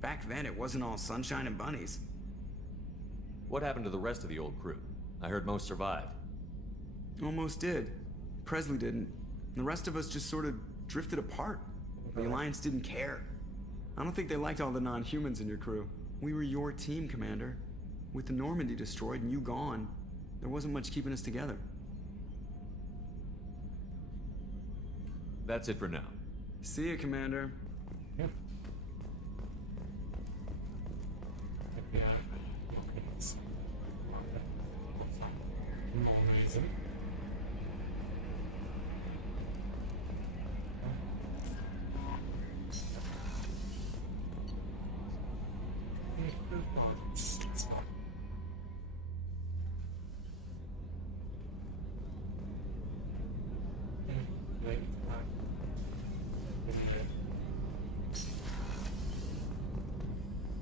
Back then, it wasn't all sunshine and bunnies. What happened to the rest of the old crew? I heard most survived. Almost did. Presley didn't. The rest of us just sort of drifted apart. The Alliance didn't care. I don't think they liked all the non-humans in your crew. We were your team, Commander. With the Normandy destroyed and you gone, there wasn't much keeping us together. That's it for now. See you, Commander.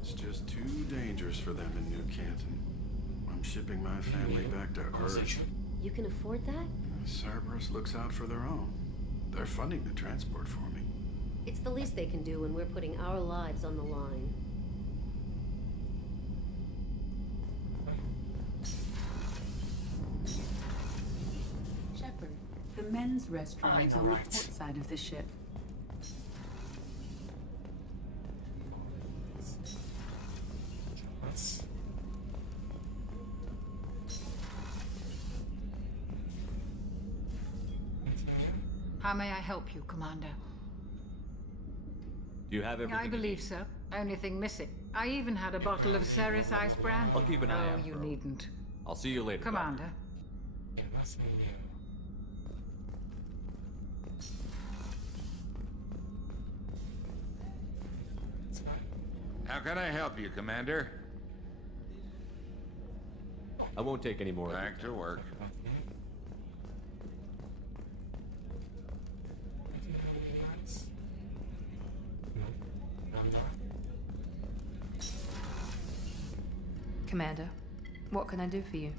It's just too dangerous for them in New Canton. I'm shipping my family back to Earth. You can afford that? Cerberus looks out for their own. They're funding the transport for me. It's the least they can do when we're putting our lives on the line. Shepard, the men's restroom is on the port side of the ship. How may I help you, Commander? Do you have everything? I believe so. Only thing missing. I even had a bottle of Ceres Ice Brand. I'll keep an eye out. Oh, you for 'em. needn't. I'll see you later, Commander. How can I help you, Commander? I won't take any more. Back to work. Commander, what can I do for you?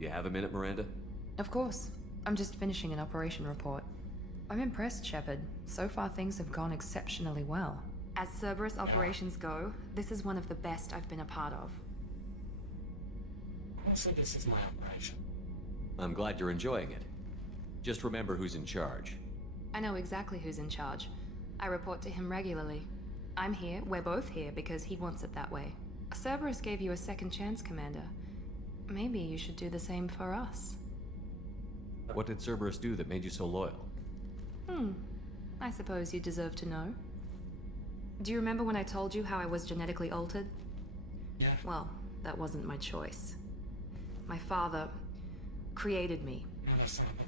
You have a minute, Miranda? Of course. I'm just finishing an operation report. I'm impressed, Shepard. So far things have gone exceptionally well. As Cerberus operations go, this is one of the best I've been a part of. So this is my operation. I'm glad you're enjoying it. Just remember who's in charge. I know exactly who's in charge. I report to him regularly. I'm here, we're both here, because he wants it that way. Cerberus gave you a second chance, Commander. Maybe you should do the same for us. What did Cerberus do that made you so loyal? I suppose you deserve to know. Do you remember when I told you how I was genetically altered? Yeah. Well, that wasn't my choice. My father created me.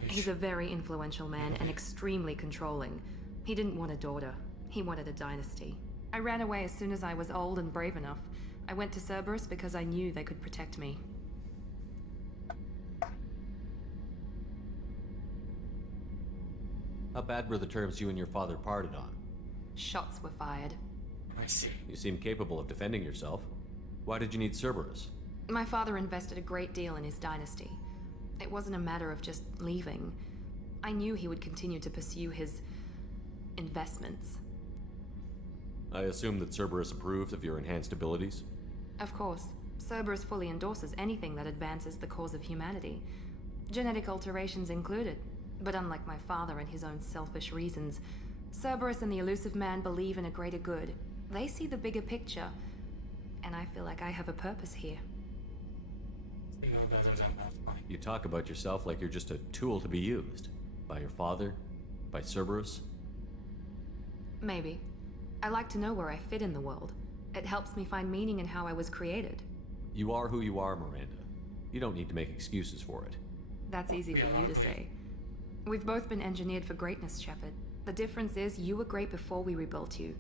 He's a very influential man and extremely controlling. He didn't want a daughter. He wanted a dynasty. I ran away as soon as I was old and brave enough. I went to Cerberus because I knew they could protect me. How bad were the terms you and your father parted on? Shots were fired. I see. You seem capable of defending yourself. Why did you need Cerberus? My father invested a great deal in his dynasty. It wasn't a matter of just leaving. I knew he would continue to pursue his investments. I assume that Cerberus approved of your enhanced abilities? Of course, Cerberus fully endorses anything that advances the cause of humanity, genetic alterations included. But unlike my father and his own selfish reasons, Cerberus and the Elusive Man believe in a greater good. They see the bigger picture, and I feel like I have a purpose here. You talk about yourself like you're just a tool to be used. By your father? By Cerberus? Maybe. I like to know where I fit in the world. It helps me find meaning in how I was created. You are who you are, Miranda. You don't need to make excuses for it. That's easy for you to say. We've both been engineered for greatness, Shepard. The difference is you were great before we rebuilt you.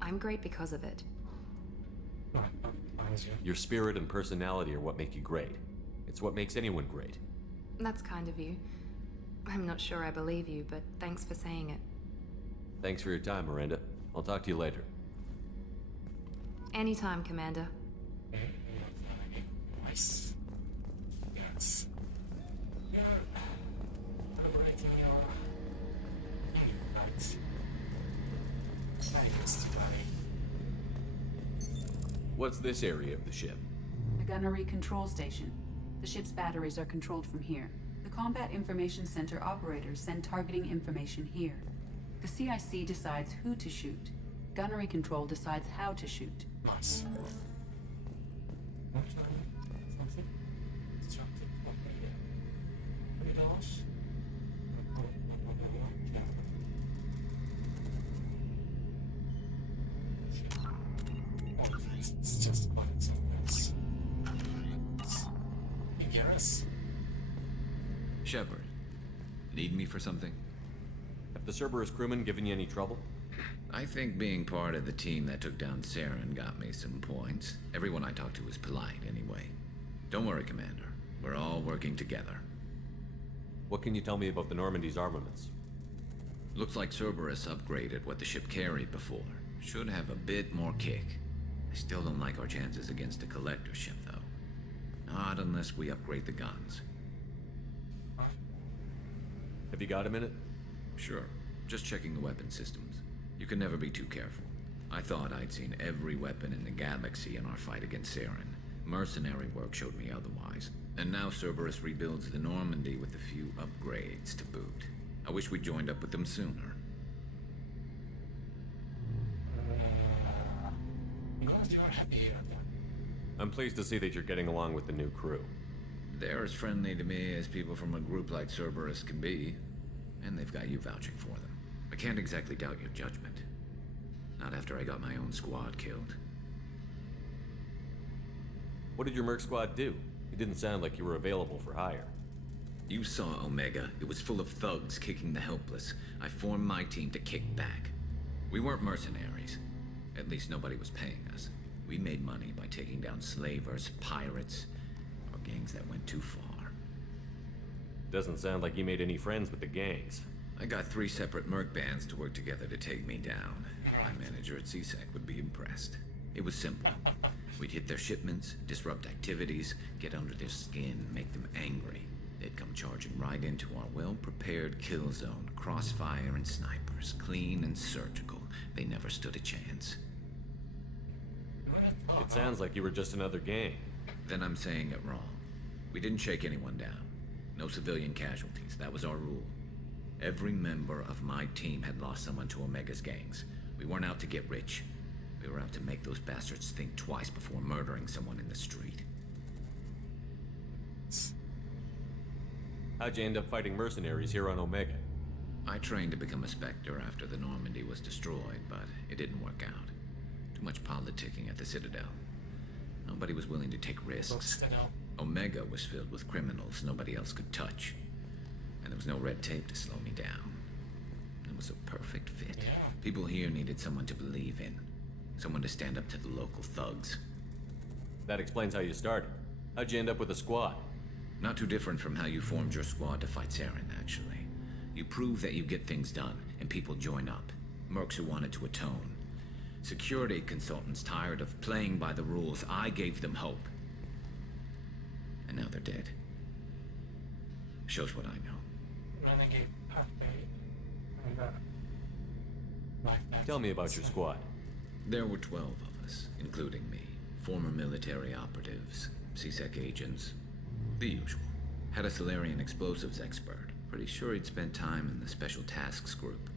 I'm great because of it. Your spirit and personality are what make you great. It's what makes anyone great. That's kind of you. I'm not sure I believe you, but thanks for saying it. Thanks for your time, Miranda. I'll talk to you later. Anytime, Commander. Nice. Yes. You're operating your rights. Thanks, buddy. What's this area of the ship? The gunnery control station. The ship's batteries are controlled from here. The Combat Information Center operators send targeting information here. The CIC decides who to shoot. Gunnery control decides how to shoot. Nice. Something? Distracted. Anything else? It's just quiet sometimes. You hear us? Shepard, need me for something? Have the Cerberus crewmen given you any trouble? I think being part of the team that took down Saren got me some points. Everyone I talked to was polite anyway. Don't worry, Commander. We're all working together. What can you tell me about the Normandy's armaments? Looks like Cerberus upgraded what the ship carried before. Should have a bit more kick. I still don't like our chances against a collector ship, though. Not unless we upgrade the guns. Have you got a minute? Sure. Just checking the weapon systems. You can never be too careful. I thought I'd seen every weapon in the galaxy in our fight against Saren. Mercenary work showed me otherwise. And now Cerberus rebuilds the Normandy with a few upgrades to boot. I wish we joined up with them sooner. I'm glad you're happy here again. I'm pleased to see that you're getting along with the new crew. They're as friendly to me as people from a group like Cerberus can be. And they've got you vouching for them. I can't exactly doubt your judgment. Not after I got my own squad killed. What did your merc squad do? It didn't sound like you were available for hire. You saw Omega. It was full of thugs kicking the helpless. I formed my team to kick back. We weren't mercenaries. At least nobody was paying us. We made money by taking down slavers, pirates, or gangs that went too far. Doesn't sound like you made any friends with the gangs. I got 3 separate merc bands to work together to take me down. My manager at CSEC would be impressed. It was simple. We'd hit their shipments, disrupt activities, get under their skin, make them angry. They'd come charging right into our well-prepared kill zone, crossfire and snipers, clean and surgical. They never stood a chance. It sounds like you were just another gang. Then I'm saying it wrong. We didn't shake anyone down. No civilian casualties, that was our rule. Every member of my team had lost someone to Omega's gangs. We weren't out to get rich. We were out to make those bastards think twice before murdering someone in the street. How'd you end up fighting mercenaries here on Omega? I trained to become a Spectre after the Normandy was destroyed, but it didn't work out. Too much politicking at the Citadel. Nobody was willing to take risks. Omega was filled with criminals nobody else could touch. And there was no red tape to slow me down. It was a perfect fit. People here needed someone to believe in. Someone to stand up to the local thugs. That explains how you started. How'd you end up with a squad? Not too different from how you formed your squad to fight Saren, actually. You prove that you get things done, and people join up. Mercs who wanted to atone. Security consultants tired of playing by the rules. I gave them hope. And now they're dead. Shows what I know. Renegade pathway. And Tell me about your squad. There were 12 of us, including me. Former military operatives, CSEC agents, the usual. Had a Solarian explosives expert. Pretty sure he'd spent time in the Special Tasks group.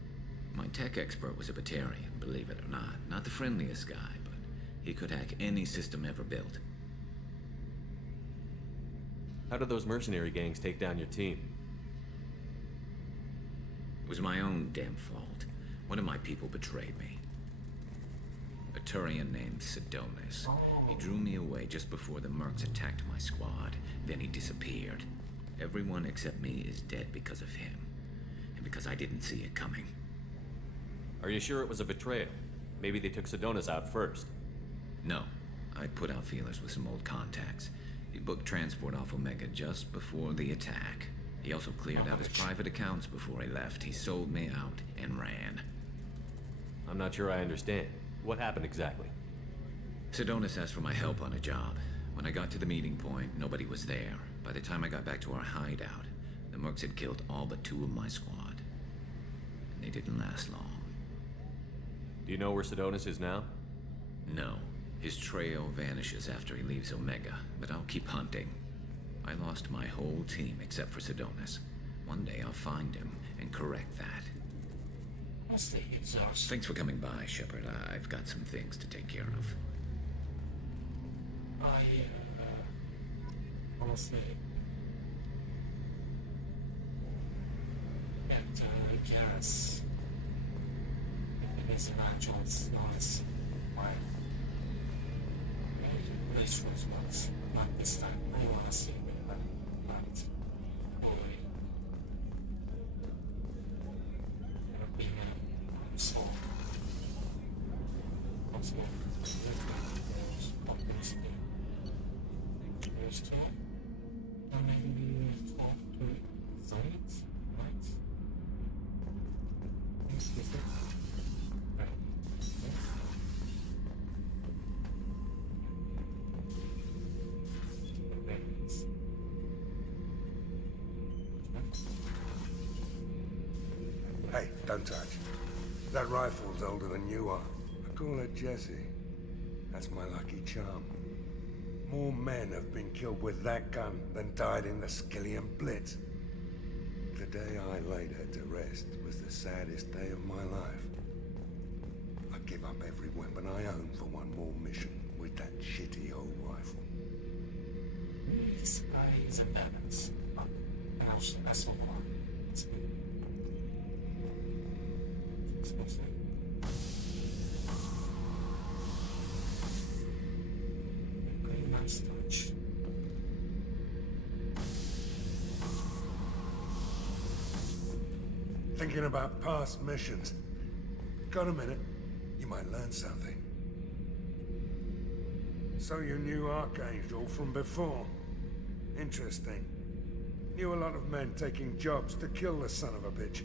My tech expert was a Batarian, believe it or not. Not the friendliest guy, but he could hack any system ever built. How did those mercenary gangs take down your team? It was my own damn fault. One of my people betrayed me. A Turian named Sidonis. He drew me away just before the mercs attacked my squad. Then he disappeared. Everyone except me is dead because of him. And because I didn't see it coming. Are you sure it was a betrayal? Maybe they took Sidonis out first. No. I put out feelers with some old contacts. He booked transport off Omega just before the attack. He also cleared out his private accounts before he left. He sold me out and ran. I'm not sure I understand. What happened exactly? Sidonis asked for my help on a job. When I got to the meeting point, nobody was there. By the time I got back to our hideout, the mercs had killed all but 2 of my squad. And they didn't last long. Do you know where Sidonis is now? No. His trail vanishes after he leaves Omega, but I'll keep hunting. I lost my whole team except for Sidonis. One day I'll find him and correct that. Honestly, exhausting. Thanks for coming by, Shepard. I've got some things to take care of. Honestly, can't guess if it is an actual noise. Why? This was once, not this time. I want to see it, but right. Holy. So, possible. There's two. Or maybe 12 to zones, right? Yes, this is. Right. Yes. Veins. Hey, don't touch. That rifle's older than you are. I call her Jessie. That's my lucky charm. More men have been killed with that gun than died in the Skillian Blitz. The day I laid her to rest was the saddest day of my life. I give up every weapon I own for one more mission with that shitty old rifle. This guy is a balance. And also, that's a lot. Supposed to. Okay, nice touch. Thinking about past missions. Got a minute? You might learn something. So you knew Archangel from before. Interesting. Knew a lot of men taking jobs to kill the son of a bitch.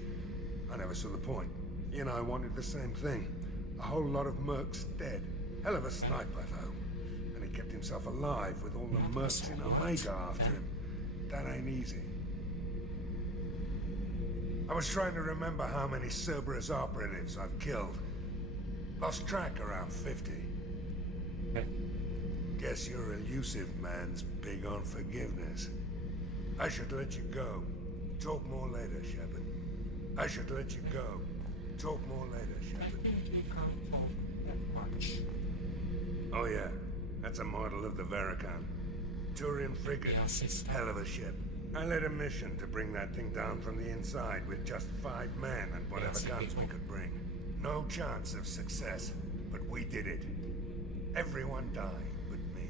I never saw the point. He and I wanted the same thing. A whole lot of mercs dead. Hell of a sniper, though. And he kept himself alive with all the mercs in Omega after him. That ain't easy. I was trying to remember how many Cerberus operatives I've killed. Lost track around 50. Guess your elusive man's big on forgiveness. I should let you go. Talk more later, Shepard. I should let you go. Talk more later, Shepard. You can't talk that much. Oh yeah, that's a model of the Veracon. Turian frigate. Hell of a ship. I led a mission to bring that thing down from the inside with just 5 men and whatever guns we could bring. No chance of success, but we did it. Everyone died but me.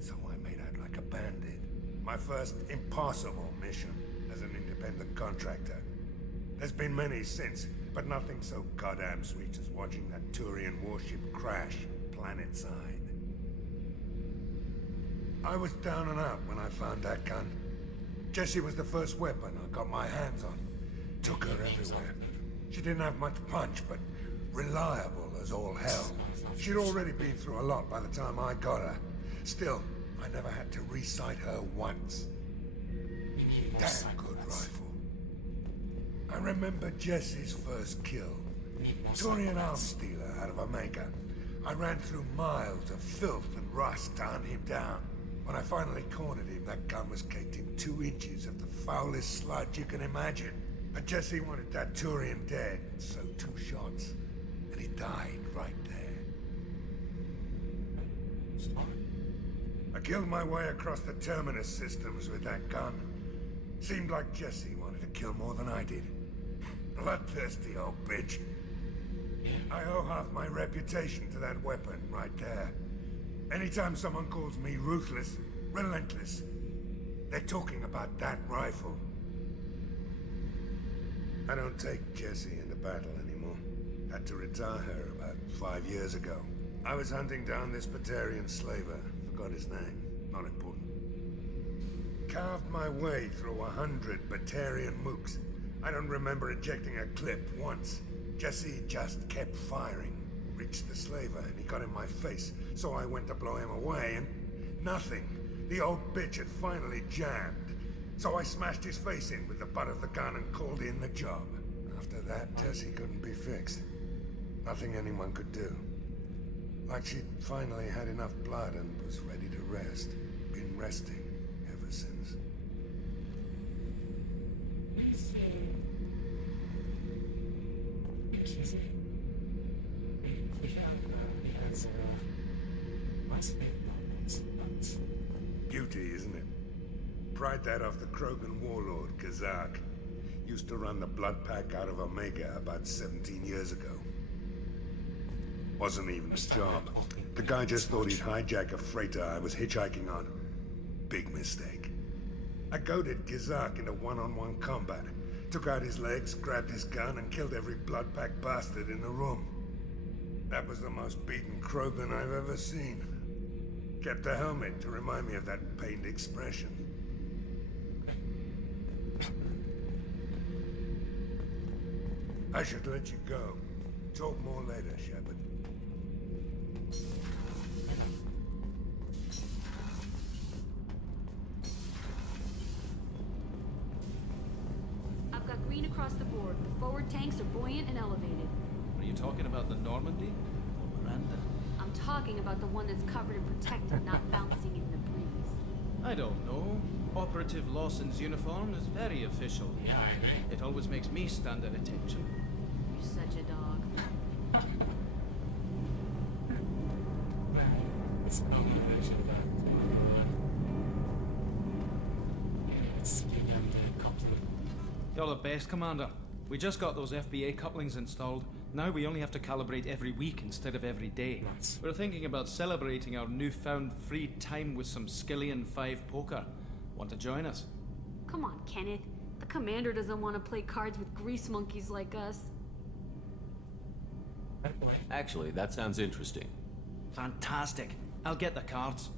So I made out like a bandit. My first impossible mission as an independent contractor. There's been many since, but nothing so goddamn sweet as watching that Turian warship crash planet-side. I was down and out when I found that gun. Jessie was the first weapon I got my hands on. Took her everywhere. She didn't have much punch, but reliable as all hell. She'd already been through a lot by the time I got her. Still, I never had to re-sight her once. Damn good rifle. I remember Jessie's first kill. Turian arms dealer out of Omega. I ran through miles of filth and rust to hunt him down. When I finally cornered him, that gun was caked in 2 inches of the foulest sludge you can imagine. But Jessie wanted that Turian dead, so 2 shots, and he died right there. I killed my way across the Terminus systems with that gun. Seemed like Jessie wanted to kill more than I did. Bloodthirsty old bitch. I owe half my reputation to that weapon right there. Anytime someone calls me ruthless, relentless, they're talking about that rifle. I don't take Jessie into battle anymore. Had to retire her about 5 years ago. I was hunting down this Batarian slaver. Forgot his name. Not important. Carved my way through 100 Batarian mooks. I don't remember ejecting a clip once. Jessie just kept firing. Reached the slaver and he got in my face, so I went to blow him away and nothing. The old bitch had finally jammed. So I smashed his face in with the butt of the gun and called in the job. After that, Jessie couldn't be fixed. Nothing anyone could do. Like she'd finally had enough blood and was ready to rest. Been resting ever since. Beauty, isn't it? Pried that off the Krogan warlord, Kazak. Used to run the blood pack out of Omega about 17 years ago. Wasn't even his job. The guy just thought he'd hijack a freighter I was hitchhiking on. Big mistake. I goaded Kazak into one-on-one combat. Took out his legs, grabbed his gun, and killed every blood pack bastard in the room. That was the most beaten Krogan I've ever seen. Kept a helmet to remind me of that pained expression. I should let you go. Talk more later, Shepard. I've got green across the board. The forward tanks are buoyant and elevated. Are you talking about the Normandy? Or Miranda? I'm talking about the one that's covered and protected, not bouncing in the breeze. I don't know. Operative Lawson's uniform is very official. Yeah, I agree. It always makes me stand at attention. You're such a dog. It's a combination of that. It's the coupling. You're the best, Commander. We just got those FBA couplings installed. Now we only have to calibrate every week instead of every day. Nice. We're thinking about celebrating our newfound free time with some Skillian 5 poker. Want to join us? Come on, Kenneth. The commander doesn't want to play cards with grease monkeys like us. Actually, that sounds interesting. Fantastic. I'll get the cards.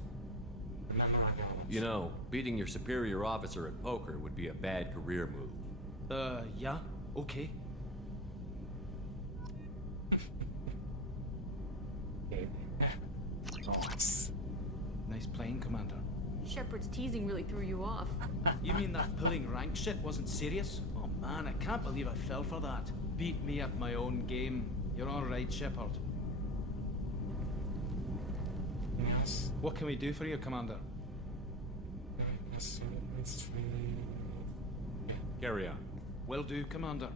You know, beating your superior officer at poker would be a bad career move. Yeah? Okay. Nice playing, Commander. Shepard's teasing really threw you off. You mean that pulling rank shit wasn't serious? Oh man, I can't believe I fell for that. Beat me at my own game. You're all right, Shepard. Yes. What can we do for you, Commander? Carry on. Will do, Commander.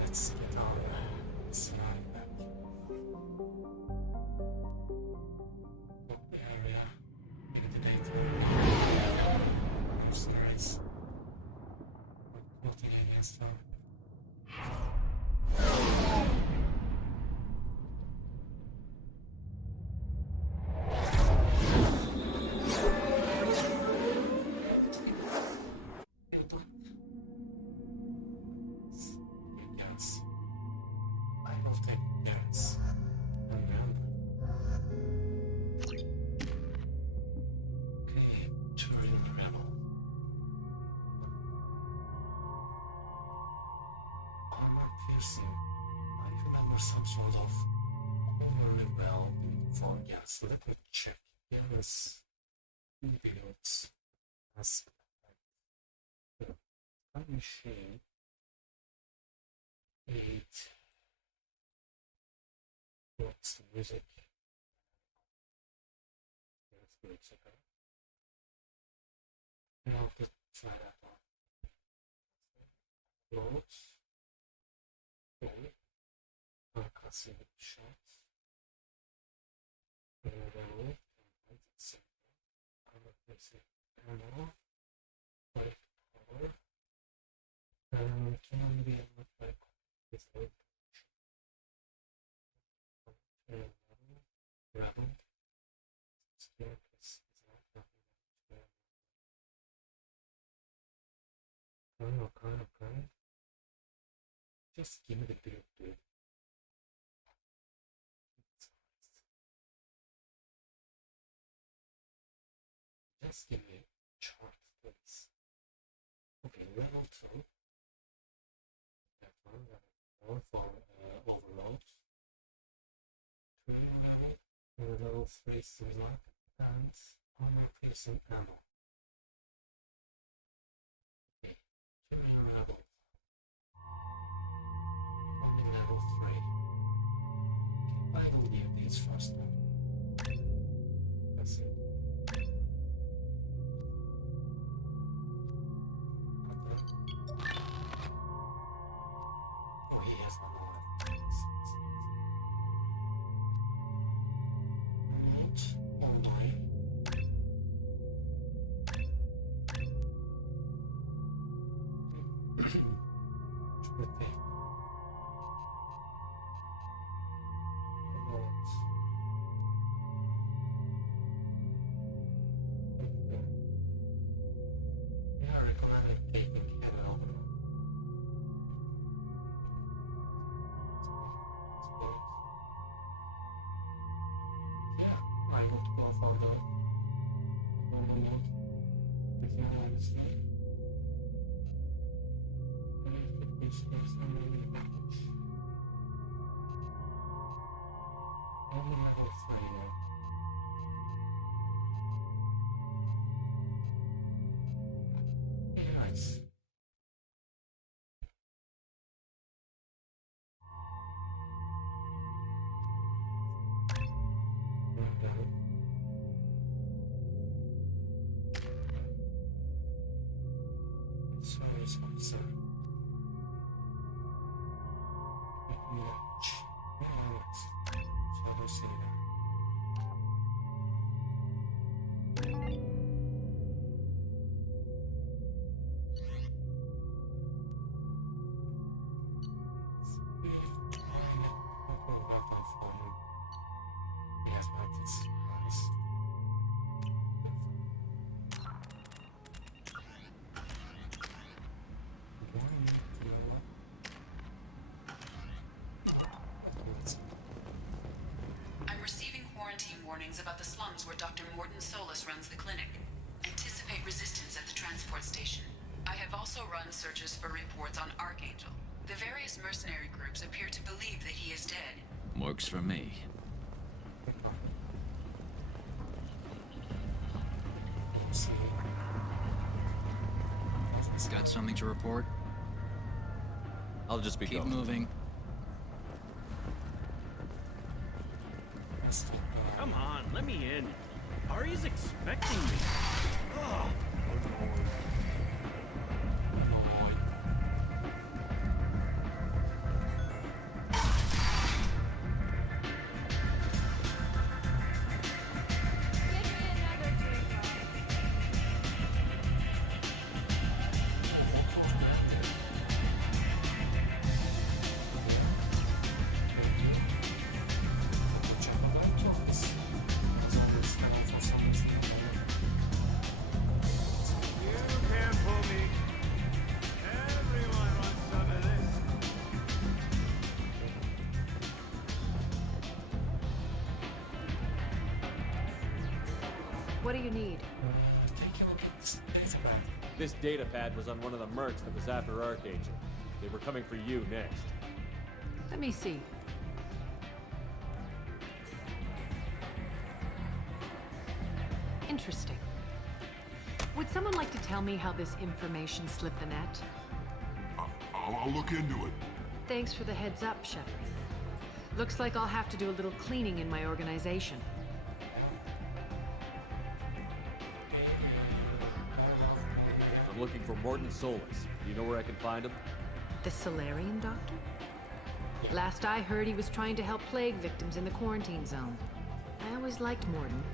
Let's get on that slide back. Area. Get the data. Upstairs. Nothing against them. Yes. some sort of very well built phone. Yeah, so let me check. Here is built as a machine 8 books music. Let's do it, okay. And I'll just try that one. Loads. Okay. UnCut shots. Level. I'm replacing ammo. Like power. Can be like this load. Rebel. Staircase is not nothing. Okay. Just give me the build, dude. Just give me a chart, please. Okay, level 2. That one, level 4 for overload. 3 level 3 Simlock, and armor piercing ammo. Okay, 2 level. Only level 3. Okay, I will leave these first now. That's it. Oh, he has one more. Not online. Tripping. Yeah, I recommend taking head over. Yeah, I got to go for the overload. There's no honestly. This is only package. Only level 3 now. Yeah, nice. Sorry, sponsor. Match. So see that. Yes, but it's nice. I'm receiving quarantine warnings about the slums where Dr. Morton Solus runs the clinic. Anticipate resistance at the transport station. I have also run searches for reports on Archangel. The various mercenary groups appear to believe that he is dead. Works for me. Got something to report? I'll just be Keep going. moving. Come on, let me in. Ari's expecting me. Ugh. What do you need? This data pad was on one of the mercs that was after Archangel. They were coming for you next. Let me see. Interesting. Would someone like to tell me how this information slipped the net? I'll look into it. Thanks for the heads up, Shepard. Looks like I'll have to do a little cleaning in my organization. I'm looking for Morton Solus. Do you know where I can find him? The Solarian doctor? Last I heard, he was trying to help plague victims in the quarantine zone. I always liked Morton.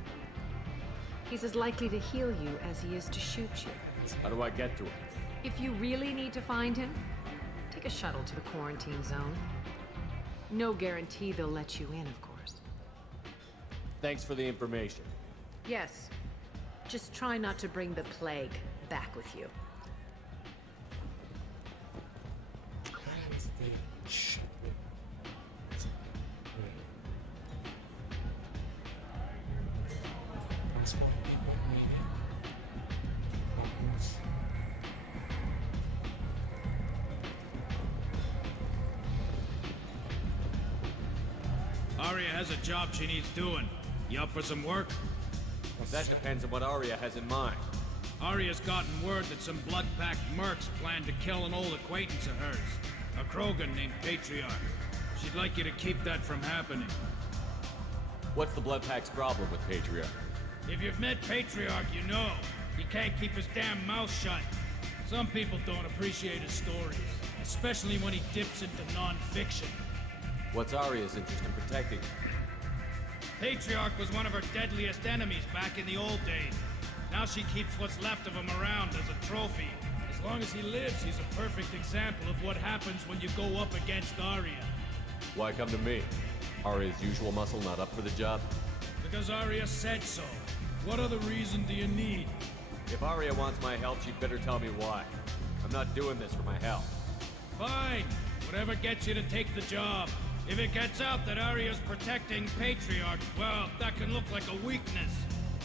He's as likely to heal you as he is to shoot you. How do I get to him? If you really need to find him, take a shuttle to the quarantine zone. No guarantee they'll let you in, of course. Thanks for the information. Yes. Just try not to bring the plague back with you. Arya has a job she needs doing. You up for some work? That depends on what Arya has in mind. Arya's gotten word that some blood-packed mercs plan to kill an old acquaintance of hers. A Krogan named Patriarch. She'd like you to keep that from happening. What's the Bloodpack's problem with Patriarch? If you've met Patriarch, you know. He can't keep his damn mouth shut. Some people don't appreciate his stories, especially when he dips into non-fiction. What's Arya's interest in protecting him? Patriarch was one of her deadliest enemies back in the old days. Now she keeps what's left of him around as a trophy. As long as he lives, he's a perfect example of what happens when you go up against Arya. Why come to me? Arya's usual muscle not up for the job? Because Arya said so. What other reason do you need? If Arya wants my help, she'd better tell me why. I'm not doing this for my health. Fine. Whatever gets you to take the job. If it gets out that Arya's protecting Patriarch, well, that can look like a weakness.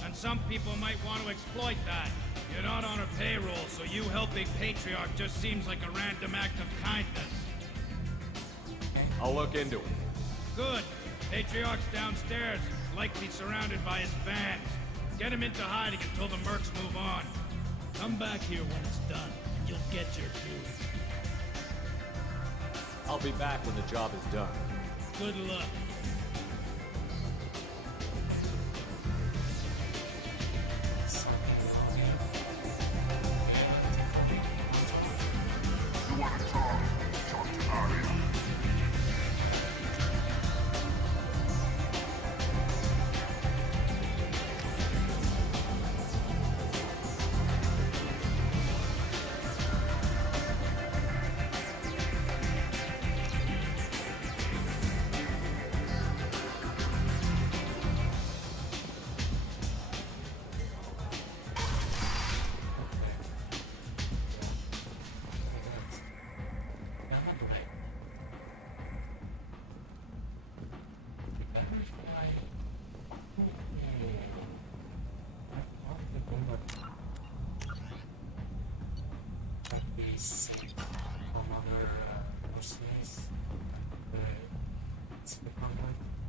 And some people might want to exploit that. You're not on her payroll, so you helping Patriarch just seems like a random act of kindness. I'll look into it. Good. Patriarch's downstairs, likely surrounded by his fans. Get him into hiding until the mercs move on. Come back here when it's done, and you'll get your due. I'll be back when the job is done. Good luck. You want to talk to Arya.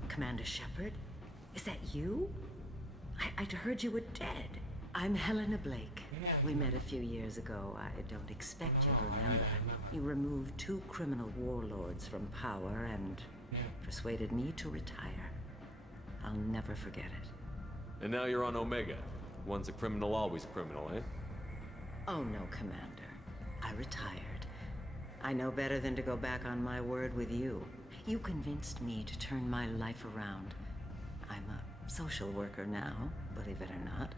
Commander Shepard? Is that you? I'd heard you were dead. I'm Helena Blake. We met a few years ago. I don't expect you to remember. You removed 2 criminal warlords from power and persuaded me to retire. I'll never forget it. And now you're on Omega. Once a criminal, always a criminal, eh? Oh no, Commander. I retired. I know better than to go back on my word with you. You convinced me to turn my life around. I'm a social worker now, believe it or not.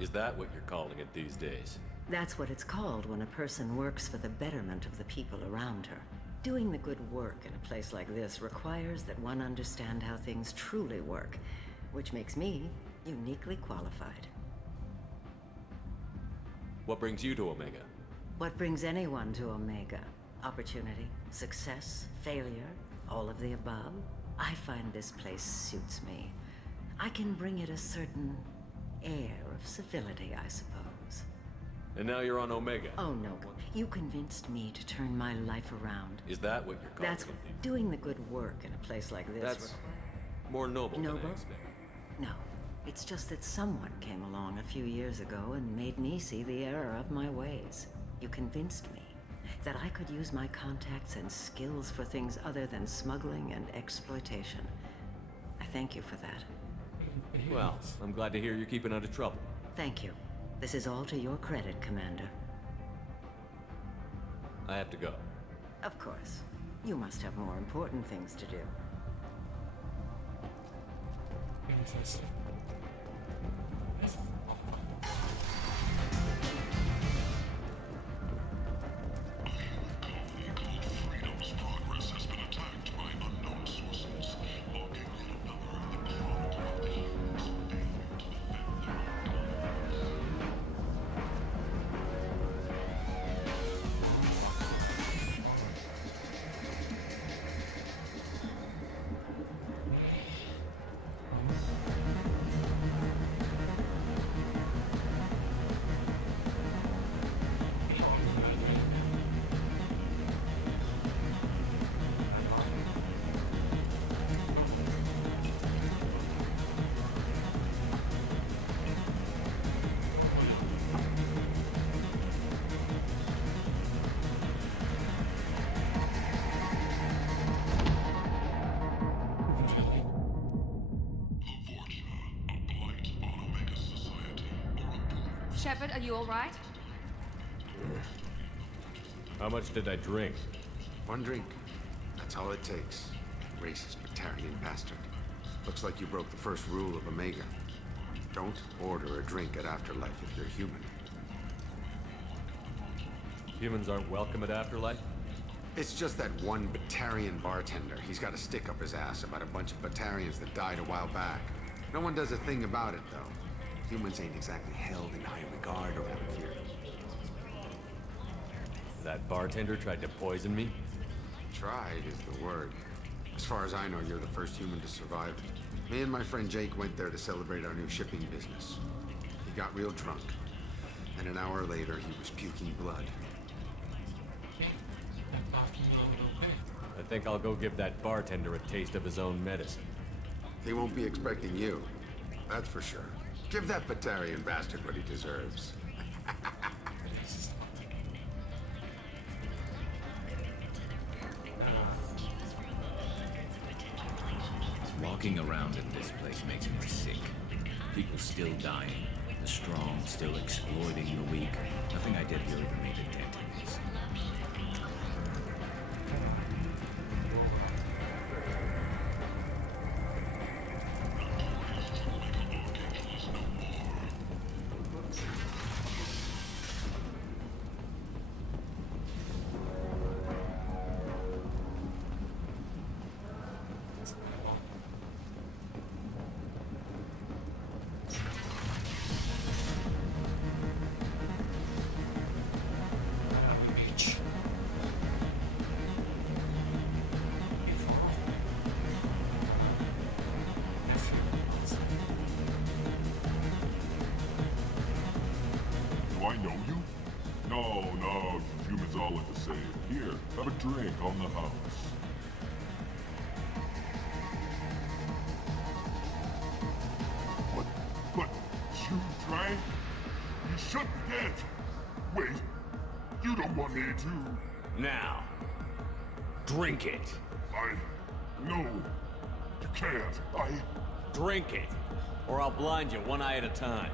Is that what you're calling it these days? That's what it's called when a person works for the betterment of the people around her. Doing the good work in a place like this requires that one understand how things truly work, which makes me uniquely qualified. What brings you to Omega? What brings anyone to Omega? Opportunity, success, failure, all of the above. I find this place suits me. I can bring it a certain air of civility, I suppose. And now you're on Omega. Oh no, you convinced me to turn my life around. Is that what you're calling That's it? doing the good work in a place like this. More noble than I Noble? expected. No. It's just that someone came along a few years ago and made me see the error of my ways. You convinced me that I could use my contacts and skills for things other than smuggling and exploitation. I thank you for that. Well, I'm glad to hear you're keeping out of trouble. Thank you. This is all to your credit, Commander. I have to go. Of course. You must have more important things to do. Interesting. Shepard, are you all right? How much did I drink? One drink. That's all it takes. Racist Batarian bastard. Looks like you broke the first rule of Omega. Don't order a drink at Afterlife if you're human. Humans aren't welcome at Afterlife? It's just that one Batarian bartender. He's got a stick up his ass about a bunch of Batarians that died a while back. No one does a thing about it, though. Humans ain't exactly held in high regard around here. That bartender tried to poison me? Tried is the word. As far as I know, you're the first human to survive it. Me and my friend Jake went there to celebrate our new shipping business. He got real drunk, and an hour later he was puking blood. I think I'll go give that bartender a taste of his own medicine. He won't be expecting you, that's for sure. Give that Batarian bastard what he deserves. Walking around in this place makes me sick. People still dying. The strong still exploiting the weak. Nothing I did here ever made a dent in this. Do I know you? No, humans all look the same. Here, have a drink on the house. But you drank? You should be dead. Wait, you don't want me to. Now, drink it. No, you can't. Drink it, or I'll blind you one eye at a time.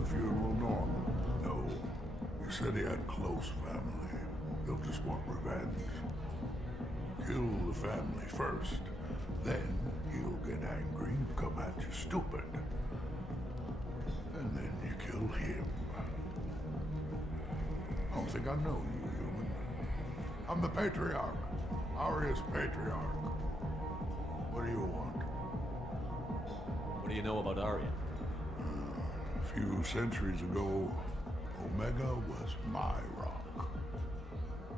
the funeral normal? No. You said he had close family. They'll just want revenge. Kill the family first. Then he'll get angry and come at you stupid. And then you kill him. I don't think I know you, human. I'm the Patriarch. Aria's Patriarch. What do you want? What do you know about Aria? A few centuries ago, Omega was my rock.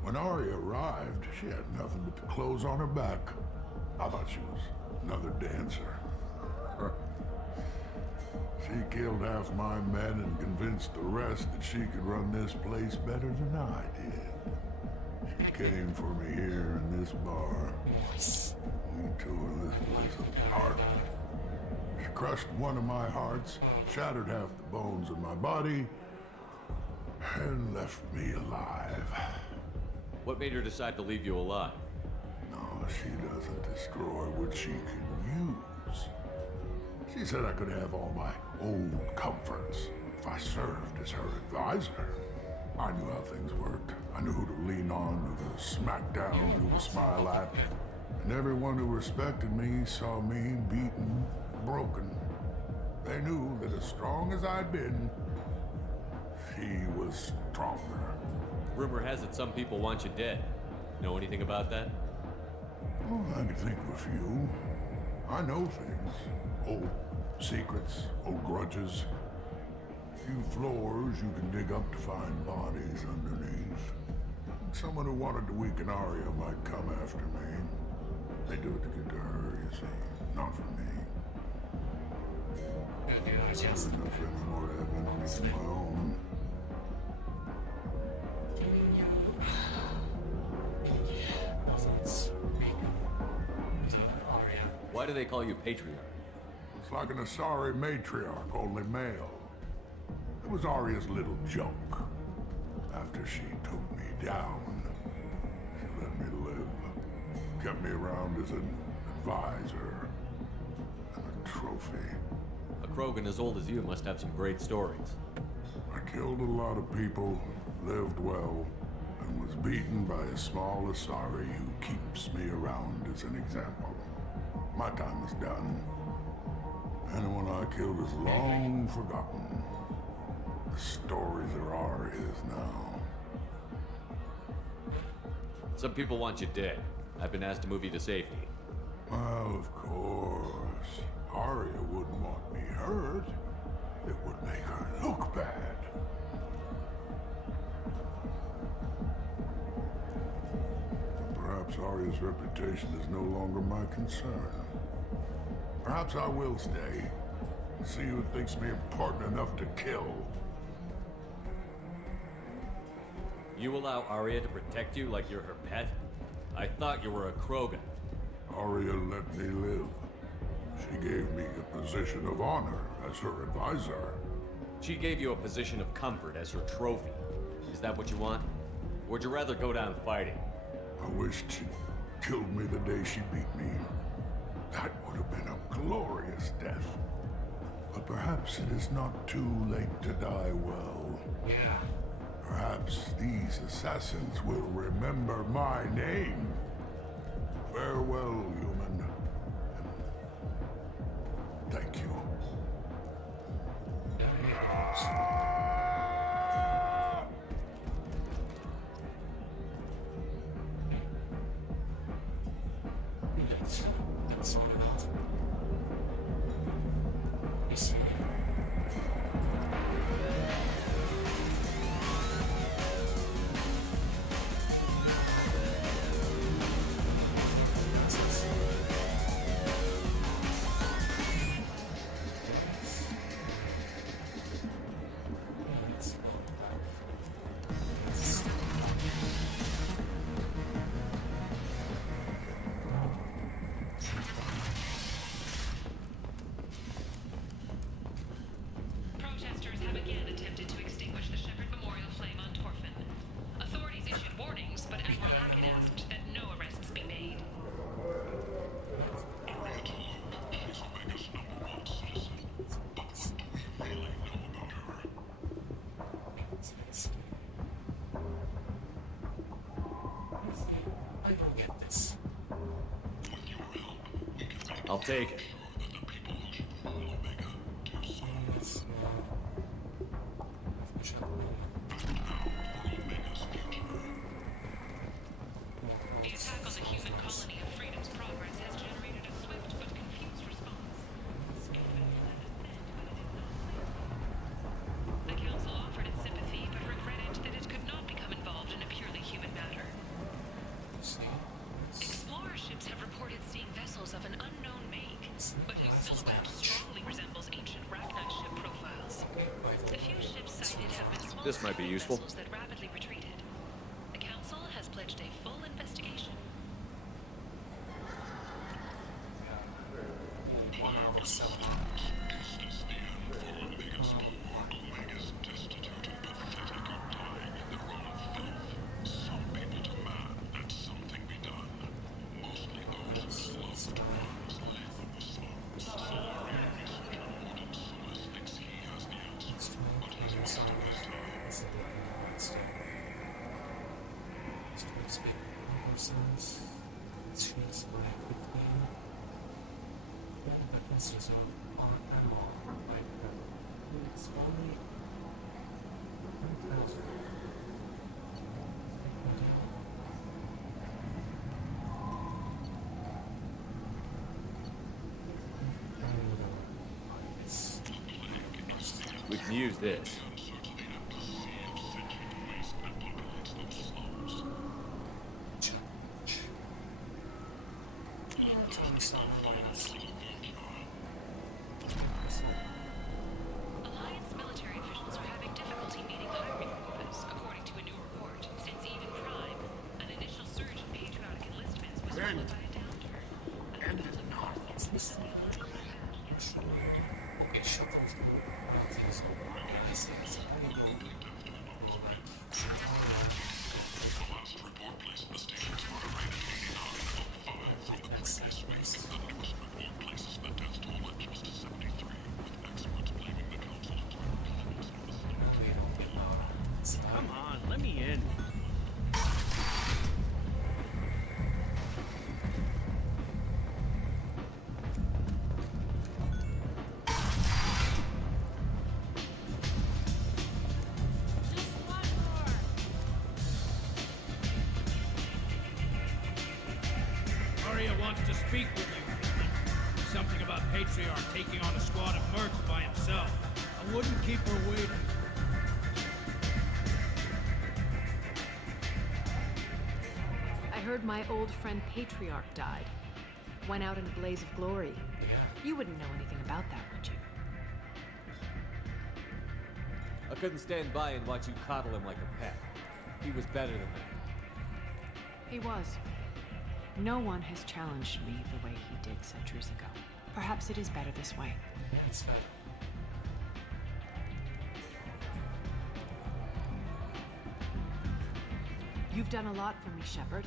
When Aria arrived, she had nothing but the clothes on her back. I thought she was another dancer. She killed half my men and convinced the rest that she could run this place better than I did. She came for me here in this bar. We tore this place apart. She crushed one of my hearts, shattered half the bones in my body, and left me alive. What made her decide to leave you alive? No, she doesn't destroy what she can use. She said I could have all my old comforts if I served as her advisor. I knew how things worked. I knew who to lean on, who to smack down, who to smile at. And everyone who respected me saw me beaten, broken. They knew that as strong as I'd been, she was stronger. Rumor has it some people want you dead. Know anything about that? Oh, I can think of a few. I know things. Old secrets, old grudges. Few floors you can dig up to find bodies underneath. Someone who wanted to weaken Aria might come after me. They do it to get to her, you see. Not for me. Not enough anymore to have enemies of my own. Why do they call you Patriarch? It's like an Asari matriarch, only male. It was Aria's little joke. After she took me down, she let me live. Kept me around as an advisor and a trophy. A Krogan as old as you must have some great stories. I killed a lot of people, lived well, and was beaten by a small Asari who keeps me around as an example. My time is done. Anyone I killed is long forgotten. The story there are is now. Some people want you dead. I've been asked to move you to safety. Well, of course. Aria wouldn't want me hurt. It would make her look bad. But perhaps Aria's reputation is no longer my concern. Perhaps I will stay. See who thinks me important enough to kill. You allow Aria to protect you like you're her pet? I thought you were a Krogan. Aria let me live. She gave me a position of honor as her advisor. She gave you a position of comfort as her trophy. Is that what you want? Or would you rather go down fighting? I wished she'd killed me the day she beat me. That would have been a glorious death. But perhaps it is not too late to die well. Yeah. Perhaps these assassins will remember my name. Farewell, human. Thank you. That's all enough. I'll take it. The attack on the human colony of Freedom's Progress has generated a swift but confused response. The Council offered its sympathy, but regretted that it could not become involved in a purely human matter. Explorer ships have reported seeing vessels of an unknown make, but whose silhouette strongly resembles ancient Ragnar ship profiles. The few ships sighted have been small This might be useful. vessels that rapidly retreated. The Council has pledged a full investigation. We can use this. Alliance military officials are having difficulty meeting hiring quotas, according to a new report, since even Prime, an initial surge in patriotic enlistments, was followed by a downturn. Come on, let me in. Arya wants to speak with you. Something about Patriarch taking on a squad of mercs by himself. I wouldn't keep her waiting. I heard my old friend Patriarch died. Went out in a blaze of glory. You wouldn't know anything about that, would you? I couldn't stand by and watch you coddle him like a pet. He was better than that. He was. No one has challenged me the way he did centuries ago. Perhaps it is better this way. You've done a lot for me, Shepard.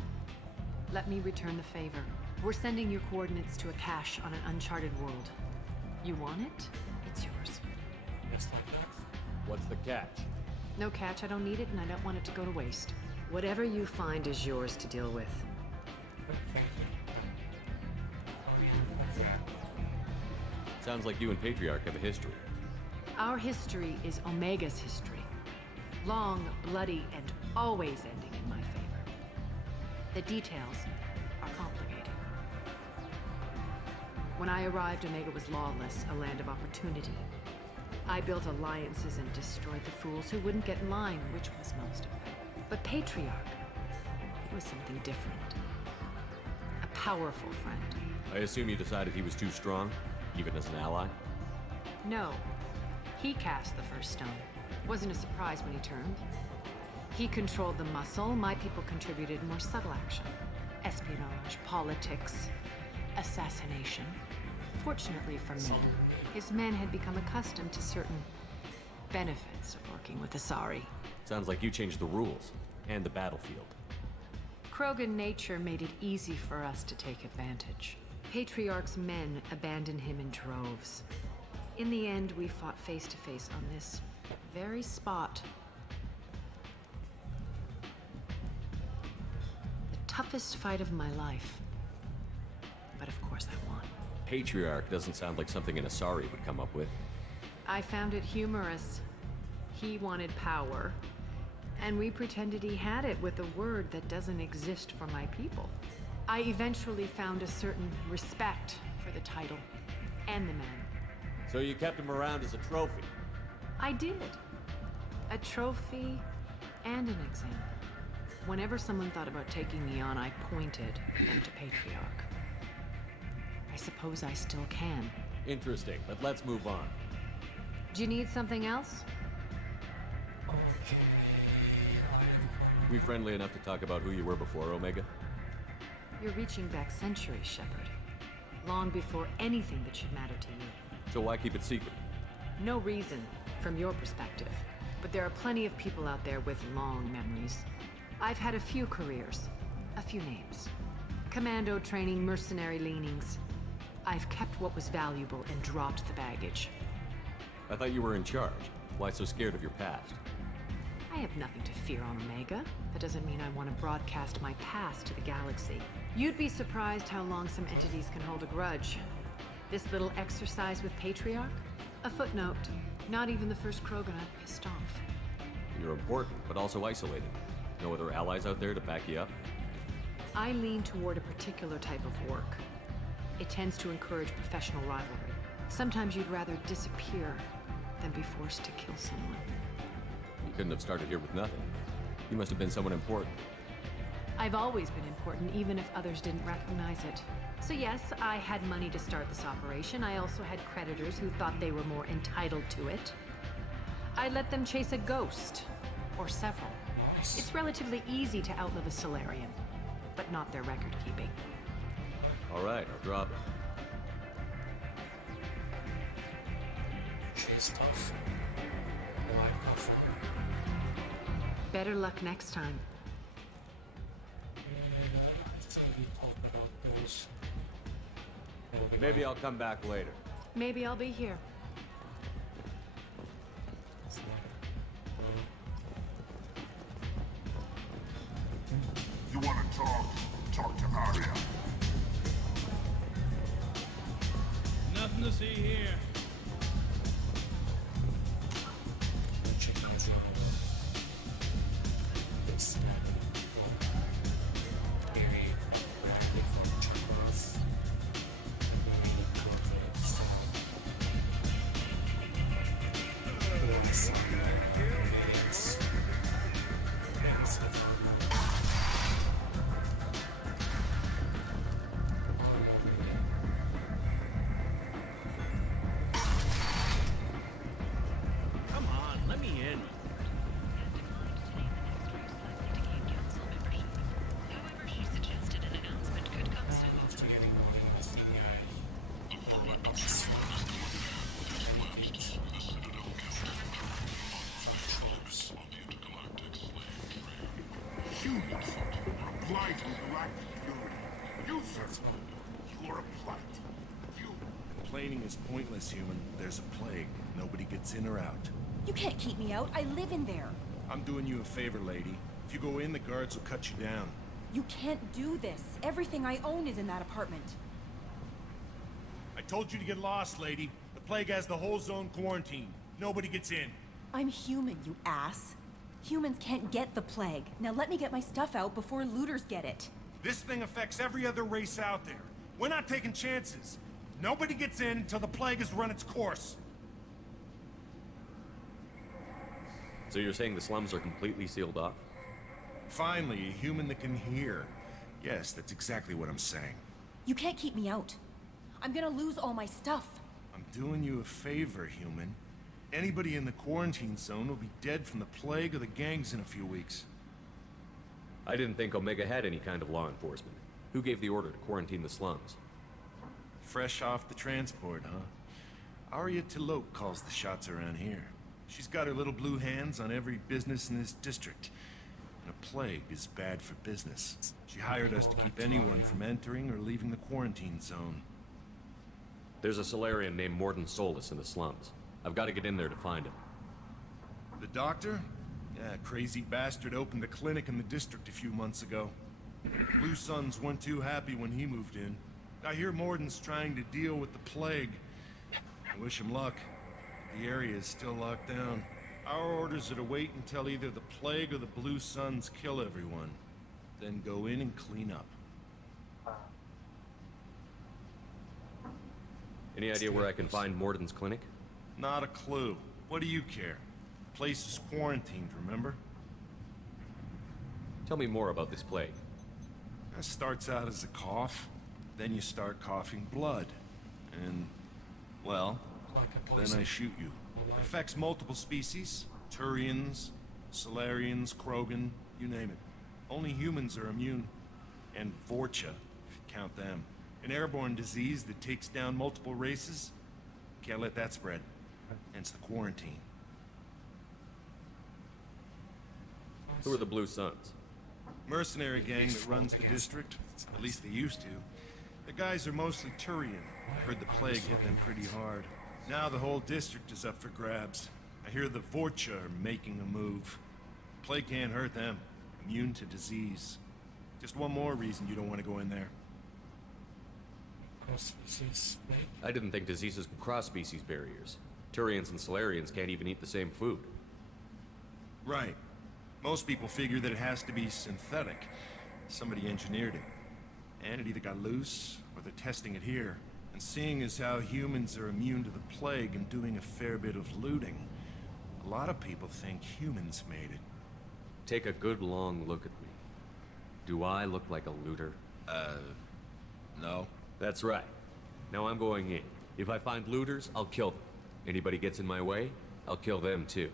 Let me return the favor. We're sending your coordinates to a cache on an uncharted world. You want it? It's yours. What's the catch? No catch, I don't need it, and I don't want it to go to waste. Whatever you find is yours to deal with. Sounds like you and Patriarch have a history. Our history is Omega's history. Long, bloody, and always ending in my favor. The details are complicated. When I arrived, Omega was lawless, a land of opportunity. I built alliances and destroyed the fools who wouldn't get in line, which was most of them. But Patriarch, he was something different. A powerful friend. I assume you decided he was too strong, even as an ally? No. He cast the first stone. Wasn't a surprise when he turned. He controlled the muscle. My people contributed more subtle action. Espionage, politics, assassination. Fortunately for me, his men had become accustomed to certain benefits of working with Asari. Sounds like you changed the rules, and the battlefield. Krogan nature made it easy for us to take advantage. Patriarch's men abandoned him in droves. In the end, we fought face to face on this very spot. The toughest fight of my life. But of course I won. Patriarch doesn't sound like something an Asari would come up with. I found it humorous. He wanted power, and we pretended he had it with a word that doesn't exist for my people. I eventually found a certain respect for the title and the man. So you kept him around as a trophy? I did. A trophy and an example. Whenever someone thought about taking me on, I pointed them to Patriarch. I suppose I still can. Interesting, but let's move on. Do you need something else? Okay. We friendly enough to talk about who you were before, Omega? You're reaching back centuries, Shepard. Long before anything that should matter to you. So why keep it secret? No reason, from your perspective. But there are plenty of people out there with long memories. I've had a few careers, a few names. Commando training, mercenary leanings. I've kept what was valuable and dropped the baggage. I thought you were in charge. Why so scared of your past? I have nothing to fear on Omega. That doesn't mean I want to broadcast my past to the galaxy. You'd be surprised how long some entities can hold a grudge. This little exercise with Patriarch? A footnote. Not even the first Krogan I've pissed off. You're important, but also isolated. No other allies out there to back you up? I lean toward a particular type of work. It tends to encourage professional rivalry. Sometimes you'd rather disappear than be forced to kill someone. You couldn't have started here with nothing. You must have been someone important. I've always been important, even if others didn't recognize it. So yes, I had money to start this operation. I also had creditors who thought they were more entitled to it. I let them chase a ghost, or several. It's relatively easy to outlive a Solarian, but not their record-keeping. All right, I'll drop it. She's tough. Why tough? Better luck next time. Maybe I'll come back later. Maybe I'll be here. You want to talk to Arya. Nothing to see here. Complaining is pointless, human. There's a plague. Nobody gets in or out. You can't keep me out. I live in there. I'm doing you a favor, lady. If you go in, the guards will cut you down. You can't do this. Everything I own is in that apartment. I told you to get lost, lady. The plague has the whole zone quarantined. Nobody gets in. I'm human, you ass. Humans can't get the plague. Now let me get my stuff out before looters get it. This thing affects every other race out there. We're not taking chances. Nobody gets in until the plague has run its course. So you're saying the slums are completely sealed off? Finally, a human that can hear. Yes, that's exactly what I'm saying. You can't keep me out. I'm gonna lose all my stuff. I'm doing you a favor, human. Anybody in the quarantine zone will be dead from the plague or the gangs in a few weeks. I didn't think Omega had any kind of law enforcement. Who gave the order to quarantine the slums? Fresh off the transport, huh? Arya Tilok calls the shots around here. She's got her little blue hands on every business in this district. And a plague is bad for business. She hired us to keep anyone from entering or leaving the quarantine zone. There's a Solarian named Morden Solus in the slums. I've got to get in there to find him. The doctor? Yeah, crazy bastard opened a clinic in the district a few months ago. Blue Suns weren't too happy when he moved in. I hear Morden's trying to deal with the plague. I wish him luck. The area is still locked down. Our orders are to wait until either the plague or the Blue Suns kill everyone. Then go in and clean up. Any idea where I can find Morden's clinic? Not a clue. What do you care? The place is quarantined, remember? Tell me more about this plague. It starts out as a cough, then you start coughing blood. And, well, then I shoot you. It affects multiple species. Turians, Solarians, Krogan, you name it. Only humans are immune. And Vorcha, if you count them. An airborne disease that takes down multiple races. Can't let that spread. Hence the quarantine. Who are the Blue Suns? Mercenary gang that runs the district. At least they used to. The guys are mostly Turian. I heard the plague hit them pretty hard. Now the whole district is up for grabs. I hear the Vorcha are making a move. Plague can't hurt them. Immune to disease. Just one more reason you don't want to go in there. I didn't think diseases could cross species barriers. Turians and Solarians can't even eat the same food. Right. Most people figure that it has to be synthetic. Somebody engineered it. And it either got loose, or they're testing it here. And seeing as how humans are immune to the plague and doing a fair bit of looting, a lot of people think humans made it. Take a good long look at me. Do I look like a looter? No. That's right. Now I'm going in. If I find looters, I'll kill them. Anybody gets in my way, I'll kill them too.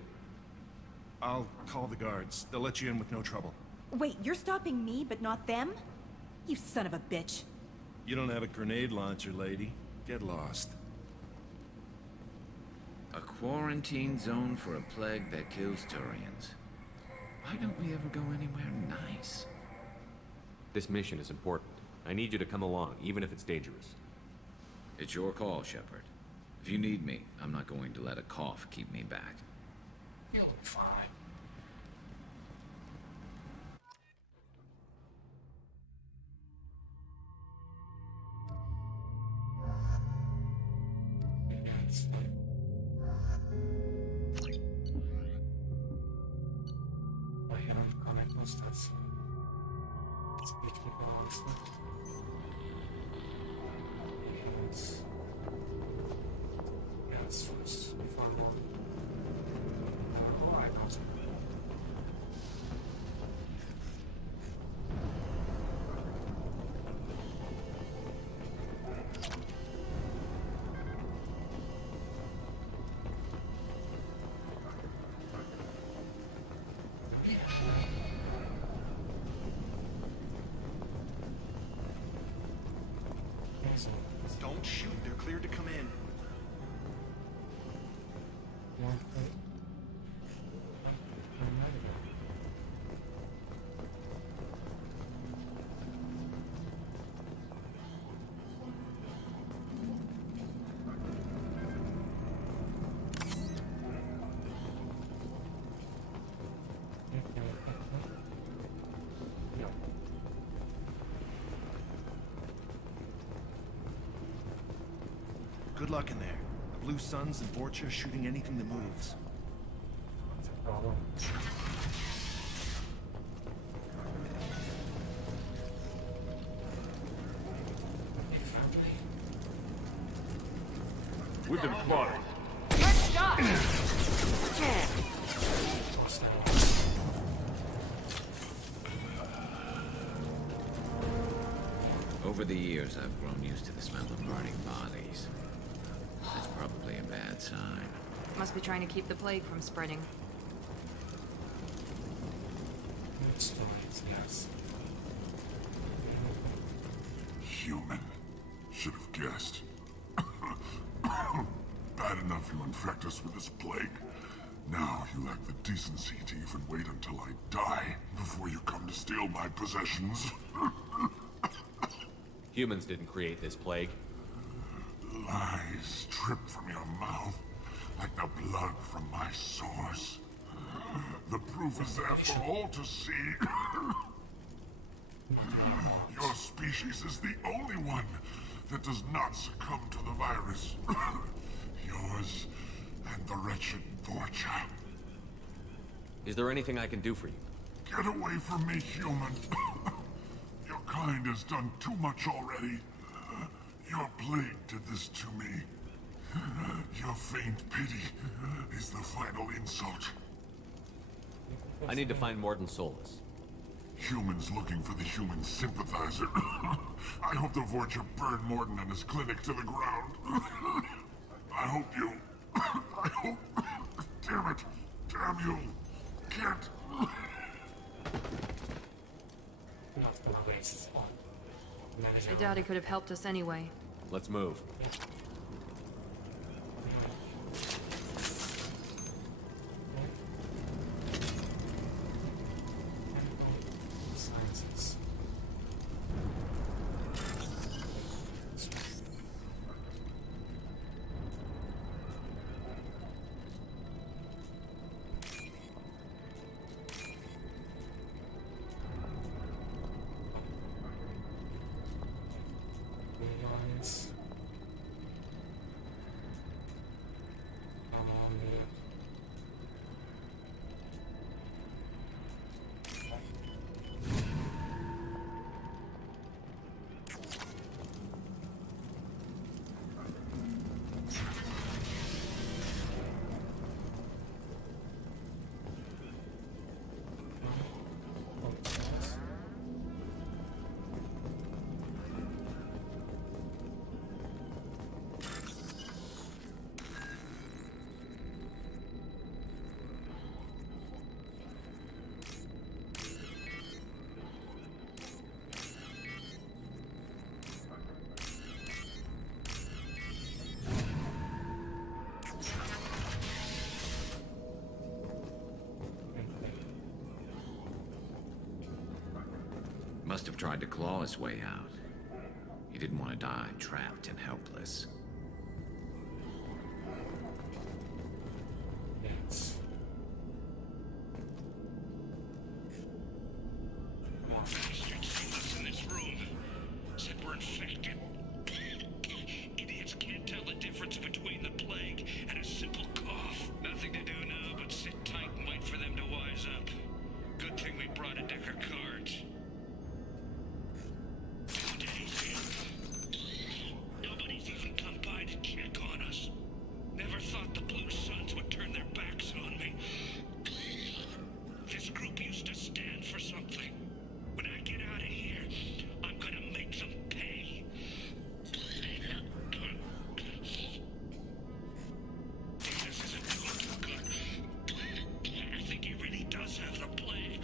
I'll call the guards. They'll let you in with no trouble. Wait, you're stopping me, but not them? You son of a bitch. You don't have a grenade launcher, lady. Get lost. A quarantine zone for a plague that kills Turians. Why don't we ever go anywhere nice? This mission is important. I need you to come along, even if it's dangerous. It's your call, Shepard. If you need me, I'm not going to let a cough keep me back. You'll be fine. Don't shoot. They're cleared to come in. Good luck in there. The Blue Suns and Vorcha are shooting anything that moves. We've been spotted. Let's go! Over the years, I've grown used to the smell of burning bodies. That's probably a bad sign. Must be trying to keep the plague from spreading. Yes. Human. Should have guessed. Bad enough you infect us with this plague. Now you lack the decency to even wait until I die before you come to steal my possessions. Humans didn't create this plague. Lies drip from your mouth like the blood from my source. The proof is there for all to see. Your species is the only one that does not succumb to the virus. Yours and the wretched Vorcha. Is there anything I can do for you? Get away from me, human. Your kind has done too much already. Your plague did this to me. Your faint pity is the final insult. I need to find Morden Solus. Humans looking for the human sympathizer. I hope the Vorcha burned Morden and his clinic to the ground. I hope you... I hope... Damn it! Damn you! Can't... I doubt he could have helped us anyway. Let's move. Must have tried to claw his way out. He didn't want to die trapped and helpless. Bastards in this room said we're infected. Idiots can't tell the difference between the plague and a simple cough. Nothing to do now but sit tight and wait for them to wise up. Good thing we brought a deck of cards. 2 days in. Nobody's even come by to check on us. Never thought the Blue Suns would turn their backs on me. This group used to stand for something. When I get out of here, I'm gonna make them pay. This isn't doing too good. I think he really does have the plague.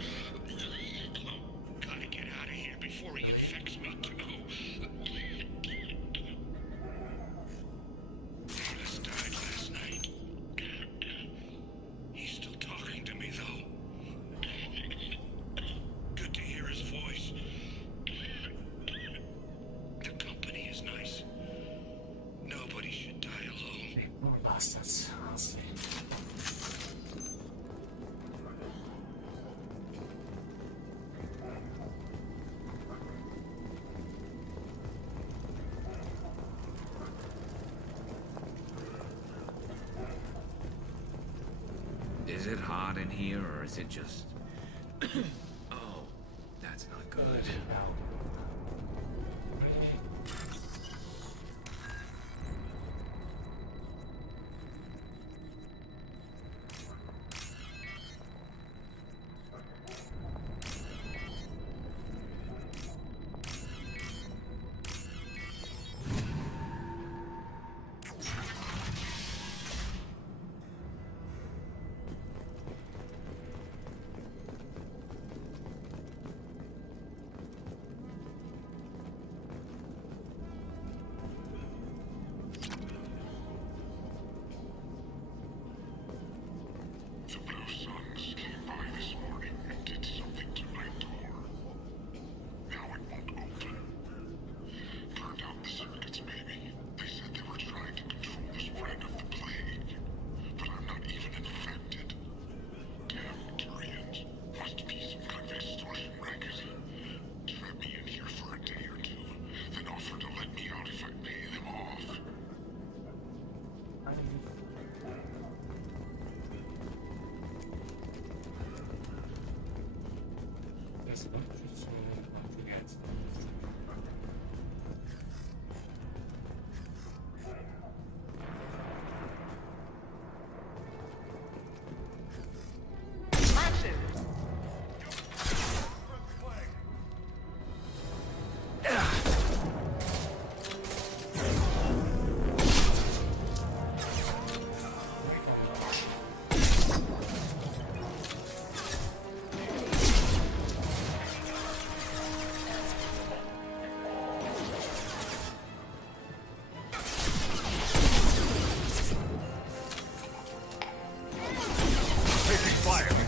Gotta get out of here before he infects me too. Davis died last night. He's still talking to me though. Good to hear his voice. The company is nice. Nobody should die alone. More bastards, honestly. Is it hot in here, or is it just... Oh, that's not good.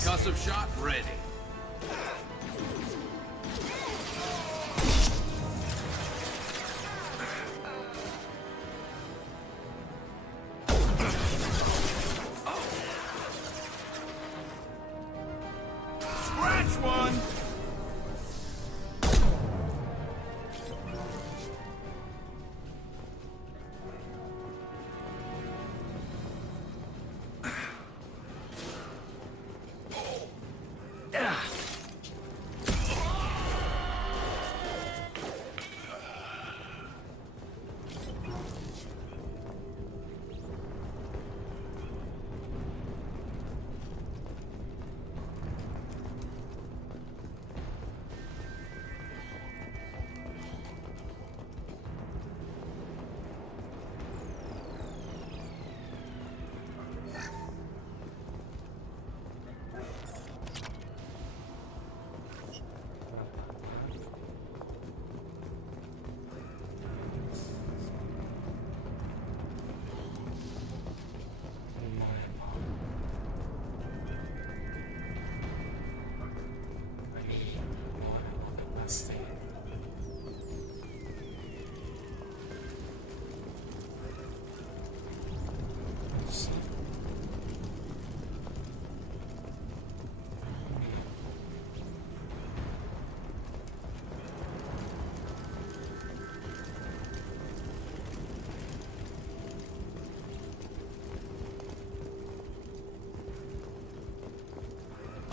Concussive shot ready. Scratch one!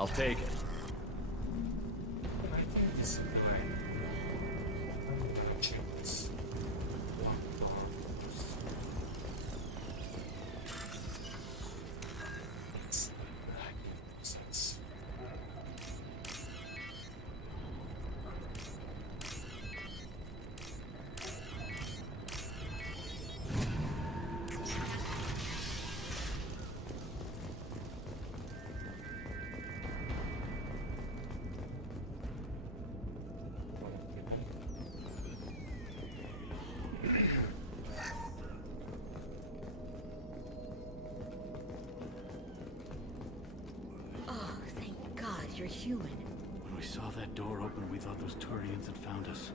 I'll take it. You're human. When we saw that door open, we thought those Turians had found us.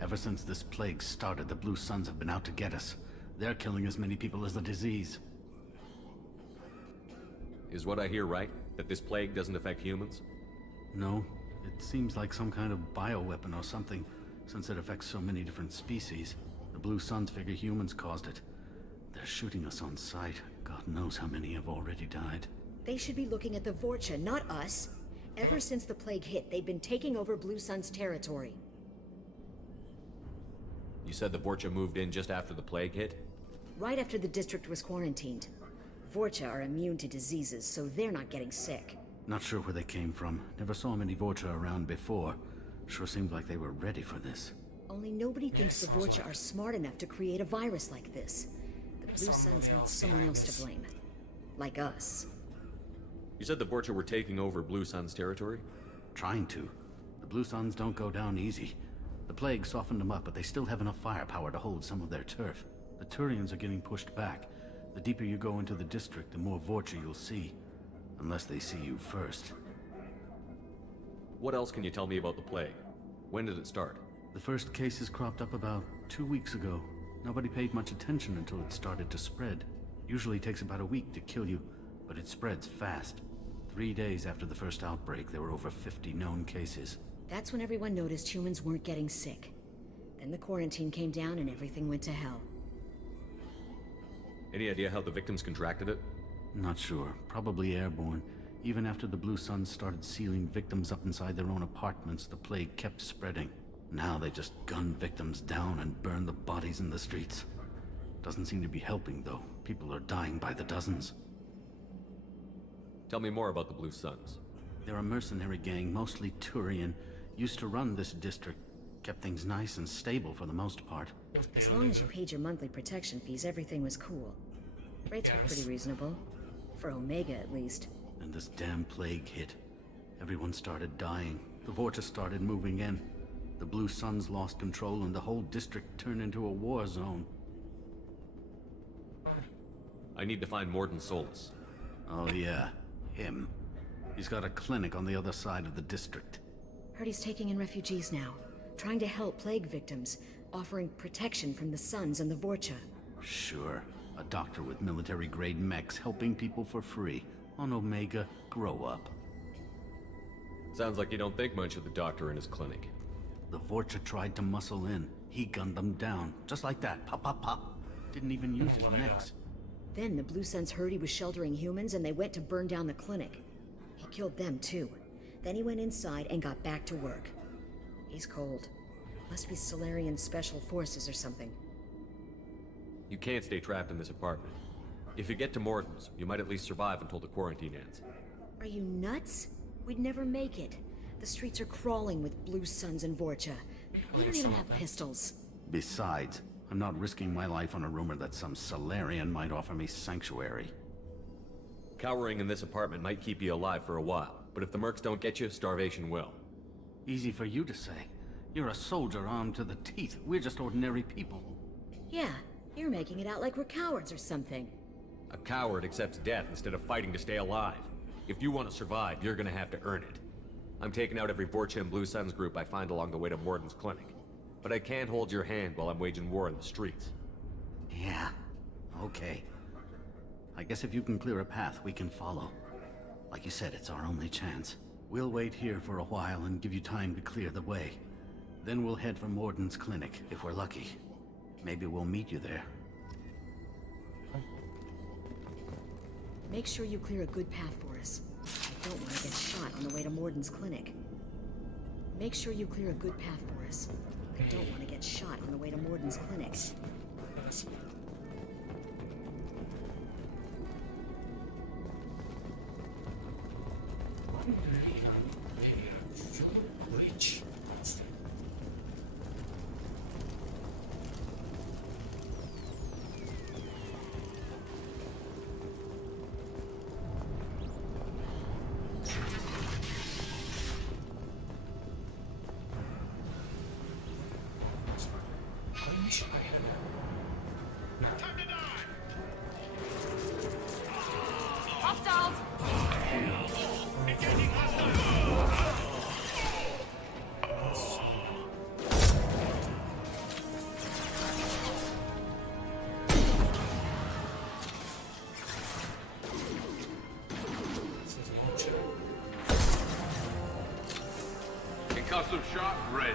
Ever since this plague started, the Blue Suns have been out to get us. They're killing as many people as the disease. Is what I hear right? That this plague doesn't affect humans? No. It seems like some kind of bioweapon or something. Since it affects so many different species, the Blue Suns figure humans caused it. They're shooting us on sight. God knows how many have already died. They should be looking at the Vorcha, not us. Ever since the plague hit, they've been taking over Blue Sun's territory. You said the Vorcha moved in just after the plague hit? Right after the district was quarantined. Vorcha are immune to diseases, so they're not getting sick. Not sure where they came from. Never saw many Vorcha around before. Sure seemed like they were ready for this. Only nobody thinks the Vorcha are smart enough to create a virus like this. The Blue Suns need someone else to blame. Like us. You said the Vorcha were taking over Blue Sun's territory? Trying to. The Blue Suns don't go down easy. The plague softened them up, but they still have enough firepower to hold some of their turf. The Turians are getting pushed back. The deeper you go into the district, the more Vorcha you'll see. Unless they see you first. What else can you tell me about the plague? When did it start? The first cases cropped up about 2 weeks ago. Nobody paid much attention until it started to spread. Usually takes about a week to kill you, but it spreads fast. 3 days after the first outbreak, there were over 50 known cases. That's when everyone noticed humans weren't getting sick. Then the quarantine came down and everything went to hell. Any idea how the victims contracted it? Not sure. Probably airborne. Even after the Blue Suns started sealing victims up inside their own apartments, the plague kept spreading. Now they just gun victims down and burn the bodies in the streets. Doesn't seem to be helping, though. People are dying by the dozens. Tell me more about the Blue Suns. They're a mercenary gang, mostly Turian. Used to run this district. Kept things nice and stable for the most part. As long as you paid your monthly protection fees, everything was cool. Rates were pretty reasonable. For Omega, at least. And this damn plague hit. Everyone started dying. The Vortex started moving in. The Blue Suns lost control and the whole district turned into a war zone. I need to find Morden Solus. Oh yeah, him. He's got a clinic on the other side of the district. Heard he's taking in refugees now. Trying to help plague victims. Offering protection from the Suns and the Vorcha. Sure. A doctor with military-grade mechs helping people for free. On Omega, grow up. Sounds like you don't think much of the doctor in his clinic. The Vorcha tried to muscle in. He gunned them down. Just like that. Pop, pop, pop. Didn't even use his mechs. Then the Blue Suns heard he was sheltering humans and they went to burn down the clinic. He killed them too. Then he went inside and got back to work. He's cold. Must be Solarian Special Forces or something. You can't stay trapped in this apartment. If you get to Morden's, you might at least survive until the quarantine ends. Are you nuts? We'd never make it. The streets are crawling with Blue Suns and Vorcha. We don't even have pistols. Besides, I'm not risking my life on a rumor that some Solarian might offer me sanctuary. Cowering in this apartment might keep you alive for a while, but if the mercs don't get you, starvation will. Easy for you to say. You're a soldier armed to the teeth. We're just ordinary people. Yeah, you're making it out like we're cowards or something. A coward accepts death instead of fighting to stay alive. If you want to survive, you're gonna have to earn it. I'm taking out every Vorcha and Blue Suns group I find along the way to Morden's clinic. But I can't hold your hand while I'm waging war in the streets. Yeah, okay. I guess if you can clear a path, we can follow. Like you said, it's our only chance. We'll wait here for a while and give you time to clear the way. Then we'll head for Morden's clinic, if we're lucky. Maybe we'll meet you there. Make sure you clear a good path for us. I don't want to get shot on the way to Morden's clinic. Make sure you clear a good path for us. I don't want to get shot on the way to Morden's clinic. Hostiles! Concussive shot ready.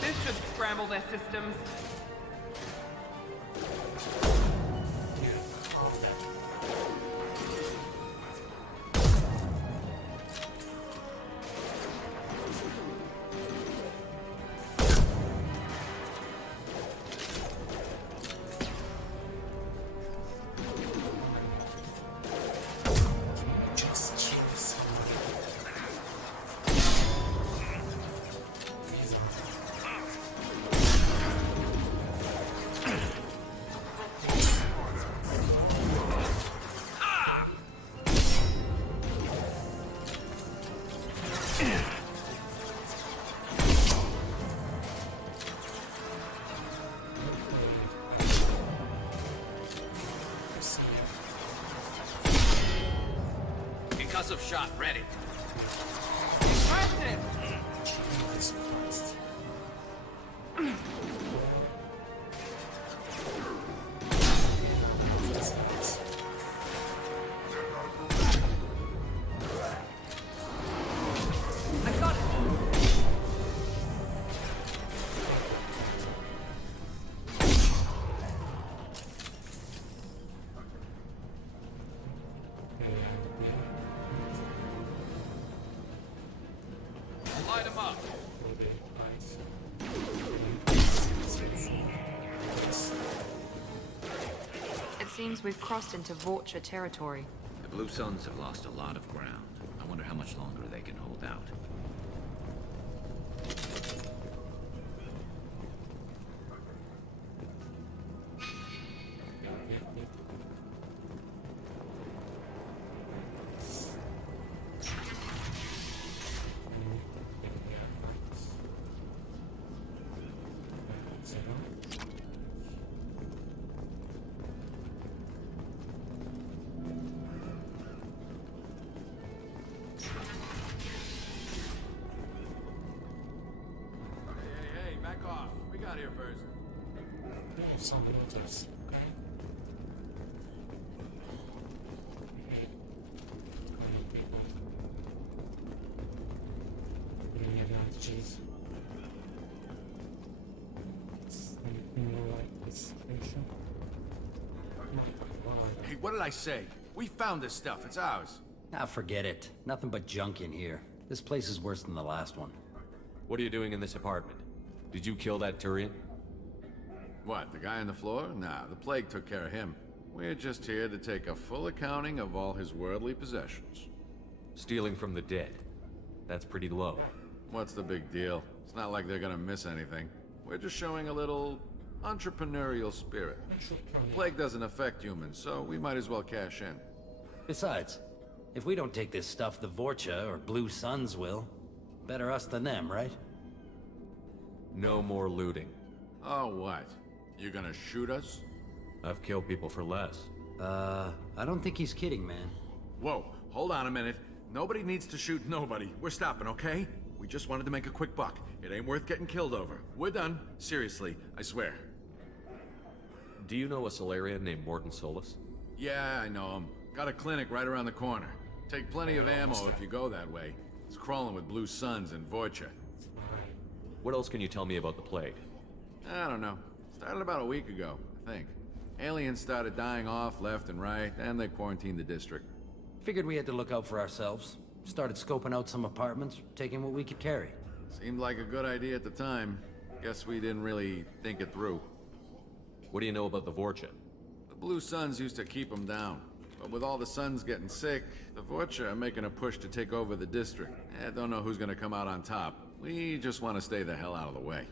This should scramble their systems. Concussive shot ready. Impressive! Light them up. It seems we've crossed into Vorcha territory. The Blue Suns have lost a lot of ground. I wonder how much longer they can hold out. Hey, back off. We got here first. Some looters. Okay. Bring advantages. Something like this station. Hey, what did I say? We found this stuff. It's ours. Ah, forget it. Nothing but junk in here. This place is worse than the last one. What are you doing in this apartment? Did you kill that Turian? What, the guy on the floor? Nah, the plague took care of him. We're just here to take a full accounting of all his worldly possessions. Stealing from the dead. That's pretty low. What's the big deal? It's not like they're gonna miss anything. We're just showing a little entrepreneurial spirit. The plague doesn't affect humans, so we might as well cash in. Besides, if we don't take this stuff, the Vorcha or Blue Suns will. Better us than them, right? No more looting. Oh, what? You gonna shoot us? I've killed people for less. I don't think he's kidding, man. Whoa, hold on a minute. Nobody needs to shoot nobody. We're stopping, okay? We just wanted to make a quick buck. It ain't worth getting killed over. We're done. Seriously, I swear. Do you know a Solarian named Morden Solus? Yeah, I know him. Got a clinic right around the corner. Take plenty of ammo if you go that way. It's crawling with Blue Suns and Vorcha. What else can you tell me about the plague? I don't know. Started about a week ago, I think. Aliens started dying off left and right, and they quarantined the district. Figured we had to look out for ourselves. Started scoping out some apartments, taking what we could carry. Seemed like a good idea at the time. Guess we didn't really think it through. What do you know about the Vorcha? The Blue Suns used to keep them down. But with all the Suns getting sick, the Vorcha are making a push to take over the district. Don't know who's gonna come out on top. We just want to stay the hell out of the way.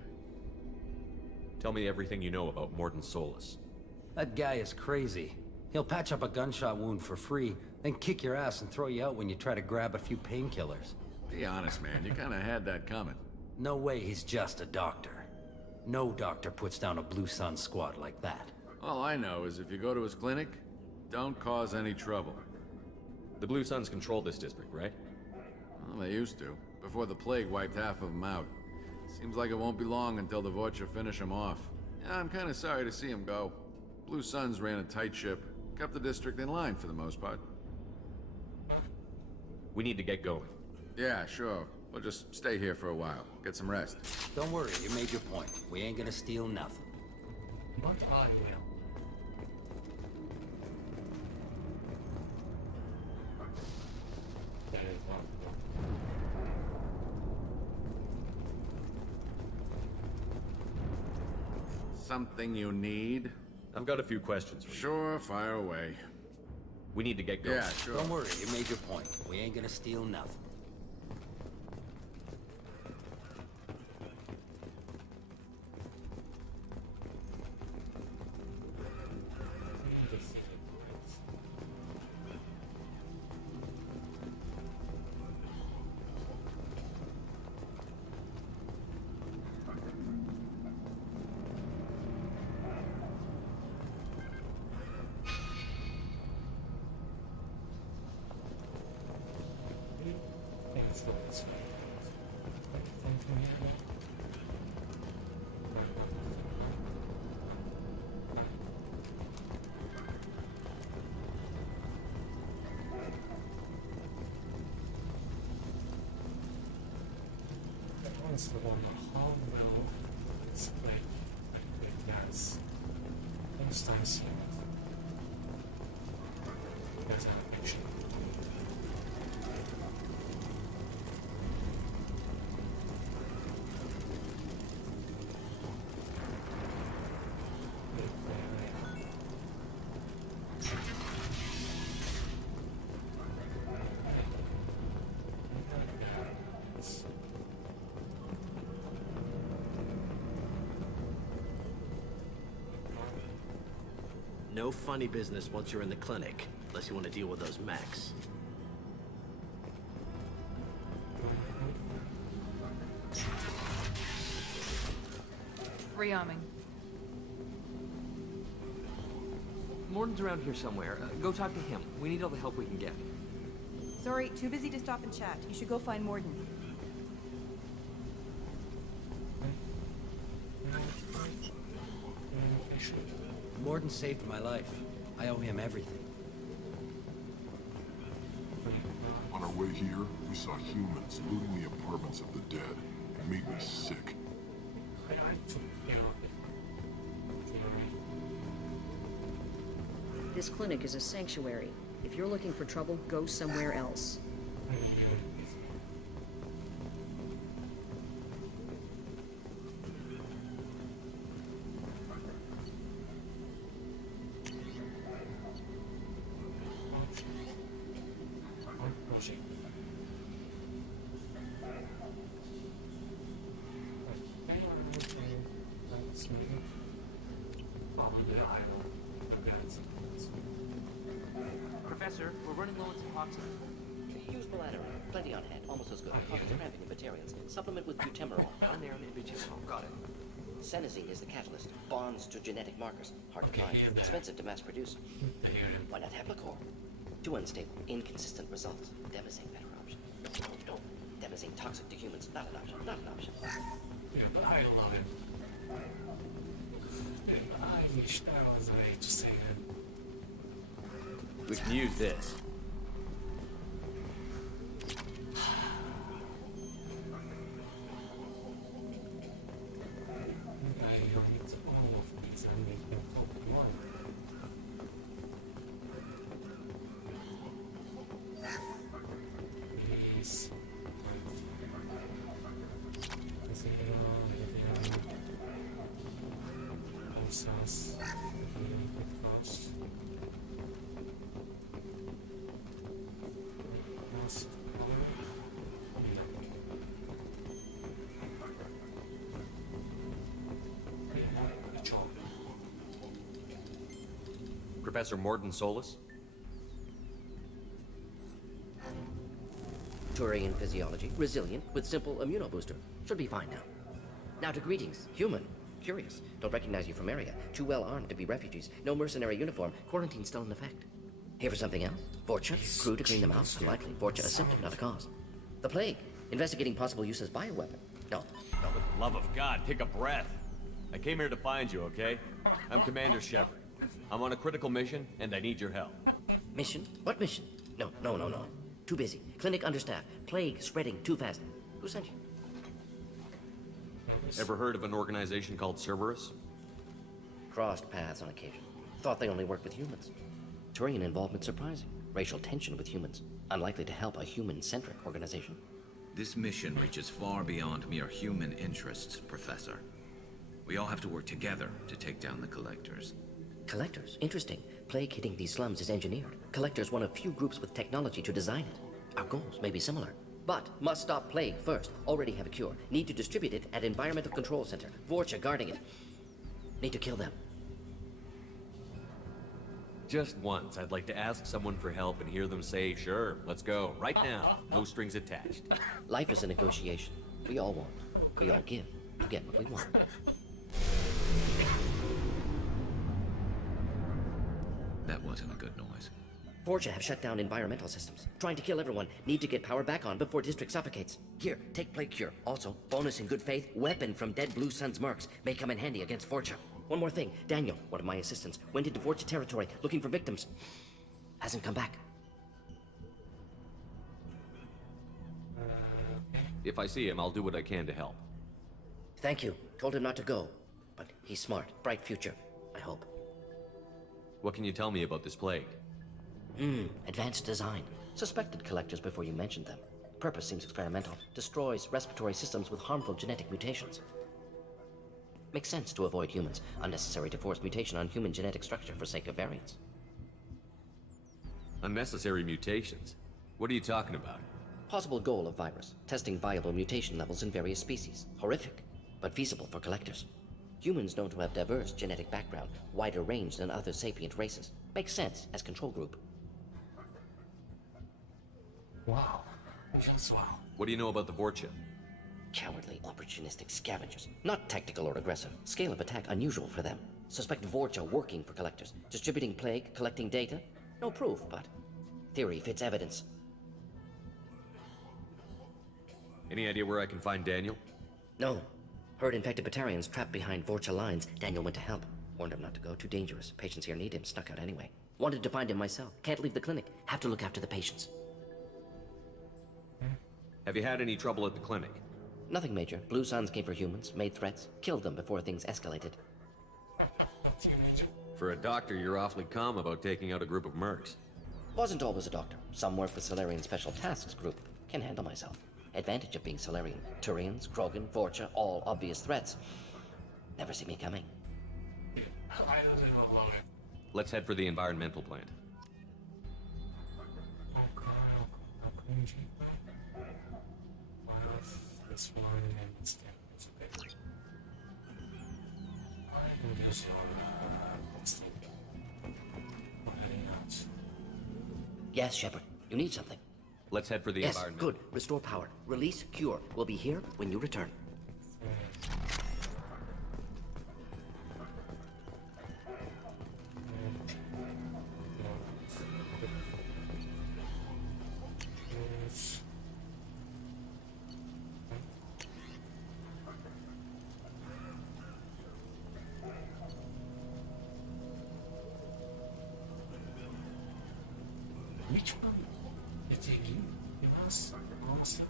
Tell me everything you know about Morden Solus. That guy is crazy. He'll patch up a gunshot wound for free, then kick your ass and throw you out when you try to grab a few painkillers. Be honest, man. You kinda had that coming. No way he's just a doctor. No doctor puts down a Blue Sun squad like that. All I know is if you go to his clinic, don't cause any trouble. The Blue Suns control this district, right? Well, they used to, before the plague wiped half of them out. Seems like it won't be long until the Vorcha finish him off. Yeah, I'm kinda sorry to see him go. Blue Suns ran a tight ship, kept the district in line for the most part. We need to get going. Yeah, sure. We'll just stay here for a while, get some rest. Don't worry, you made your point. We ain't gonna steal nothing. But I will. Something you need? I've got a few questions for you. Sure, fire away. We need to get going. Yeah, sure. Don't worry, you made your point. We ain't gonna steal nothing. Honestly, I wonder how well it's played. Yes. Most times there's an action. No funny business once you're in the clinic, unless you want to deal with those mechs. Rearming. Morton's around here somewhere. Go talk to him. We need all the help we can get. Sorry, too busy to stop and chat. You should go find Morden. Morden saved my life. I owe him everything. On our way here, we saw humans looting the apartments of the dead. It made me sick. This clinic is a sanctuary. If you're looking for trouble, go somewhere else. Professor, we're running low on toxin. Use malaria. Plenty on hand. Almost as good. Causes cramping in vegetarians. Supplement with butemerol. Down there in the butemerol. Got it. Senescine is the catalyst. Bonds to genetic markers. Hard to find. Expensive to mass produce. Why not Heplicor? Too unstable. Inconsistent results. Demazine better option. No. Demazine toxic to humans. Not an option. Not an option. Yeah, but I love it. I wish I was ready to say that. We can use this. Professor Morden Solis? Turian physiology. Resilient with simple immunobooster. Should be fine now. Now to greetings. Human. Curious. Don't recognize you from area. Too well armed to be refugees. No mercenary uniform. Quarantine still in effect. Here for something else? Fortune? Crew to clean them out? Unlikely. Fortune a symptom, not a cause. The plague. Investigating possible use as bioweapon. No. For the love of God, take a breath. I came here to find you, okay? I'm Commander Shepard. I'm on a critical mission, and I need your help. Mission? What mission? No. Too busy. Clinic understaffed. Plague spreading too fast. Who sent you? Ever heard of an organization called Cerberus? Crossed paths on occasion. Thought they only worked with humans. Turian involvement surprising. Racial tension with humans. Unlikely to help a human-centric organization. This mission reaches far beyond mere human interests, Professor. We all have to work together to take down the Collectors. Collectors? Interesting. Plague hitting these slums is engineered. Collectors one of few groups with technology to design it. Our goals may be similar. But must stop plague first. Already have a cure. Need to distribute it at Environmental Control Center. Vorcha guarding it. Need to kill them. Just once, I'd like to ask someone for help and hear them say, sure, let's go, right now. No strings attached. Life is a negotiation. We all want. We all give to get what we want. That wasn't a good noise. Vorcha have shut down environmental systems. Trying to kill everyone. Need to get power back on before district suffocates. Here, take plague cure. Also, bonus in good faith, weapon from dead Blue Sun's mercs. May come in handy against Vorcha. One more thing. Daniel, one of my assistants, went into Vorcha territory looking for victims. Hasn't come back. If I see him, I'll do what I can to help. Thank you. Told him not to go. But he's smart. Bright future. I hope. What can you tell me about this plague? Advanced design. Suspected collectors before you mentioned them. Purpose seems experimental. Destroys respiratory systems with harmful genetic mutations. Makes sense to avoid humans. Unnecessary to force mutation on human genetic structure for sake of variance. Unnecessary mutations? What are you talking about? Possible goal of virus. Testing viable mutation levels in various species. Horrific, but feasible for collectors. Humans known to have diverse genetic background, wider range than other sapient races. Makes sense as control group. Wow. Yes, wow. What do you know about the Vorcha? Cowardly, opportunistic scavengers. Not tactical or aggressive. Scale of attack unusual for them. Suspect Vorcha working for collectors. Distributing plague, collecting data. No proof, but theory fits evidence. Any idea where I can find Daniel? No. Heard infected Batarians trapped behind Vorcha lines. Daniel went to help. Warned him not to go. Too dangerous. Patients here need him. Snuck out anyway. Wanted to find him myself. Can't leave the clinic. Have to look after the patients. Have you had any trouble at the clinic? Nothing major. Blue Suns came for humans, made threats, killed them before things escalated. For a doctor, you're awfully calm about taking out a group of mercs. Wasn't always a doctor. Some work with Solarian Special Tasks Group. Can handle myself. Advantage of being Solarian. Turians, Krogan, Vorcha, all obvious threats. Never see me coming. Let's head for the environmental plant. This one and scan. It's okay. I guess let's think. We're heading out. Yes, Shepard. You need something. Let's head for the yes, environment. Good. Restore power. Release cure. We'll be here when you return. Which one? You're taking? Yes, monster.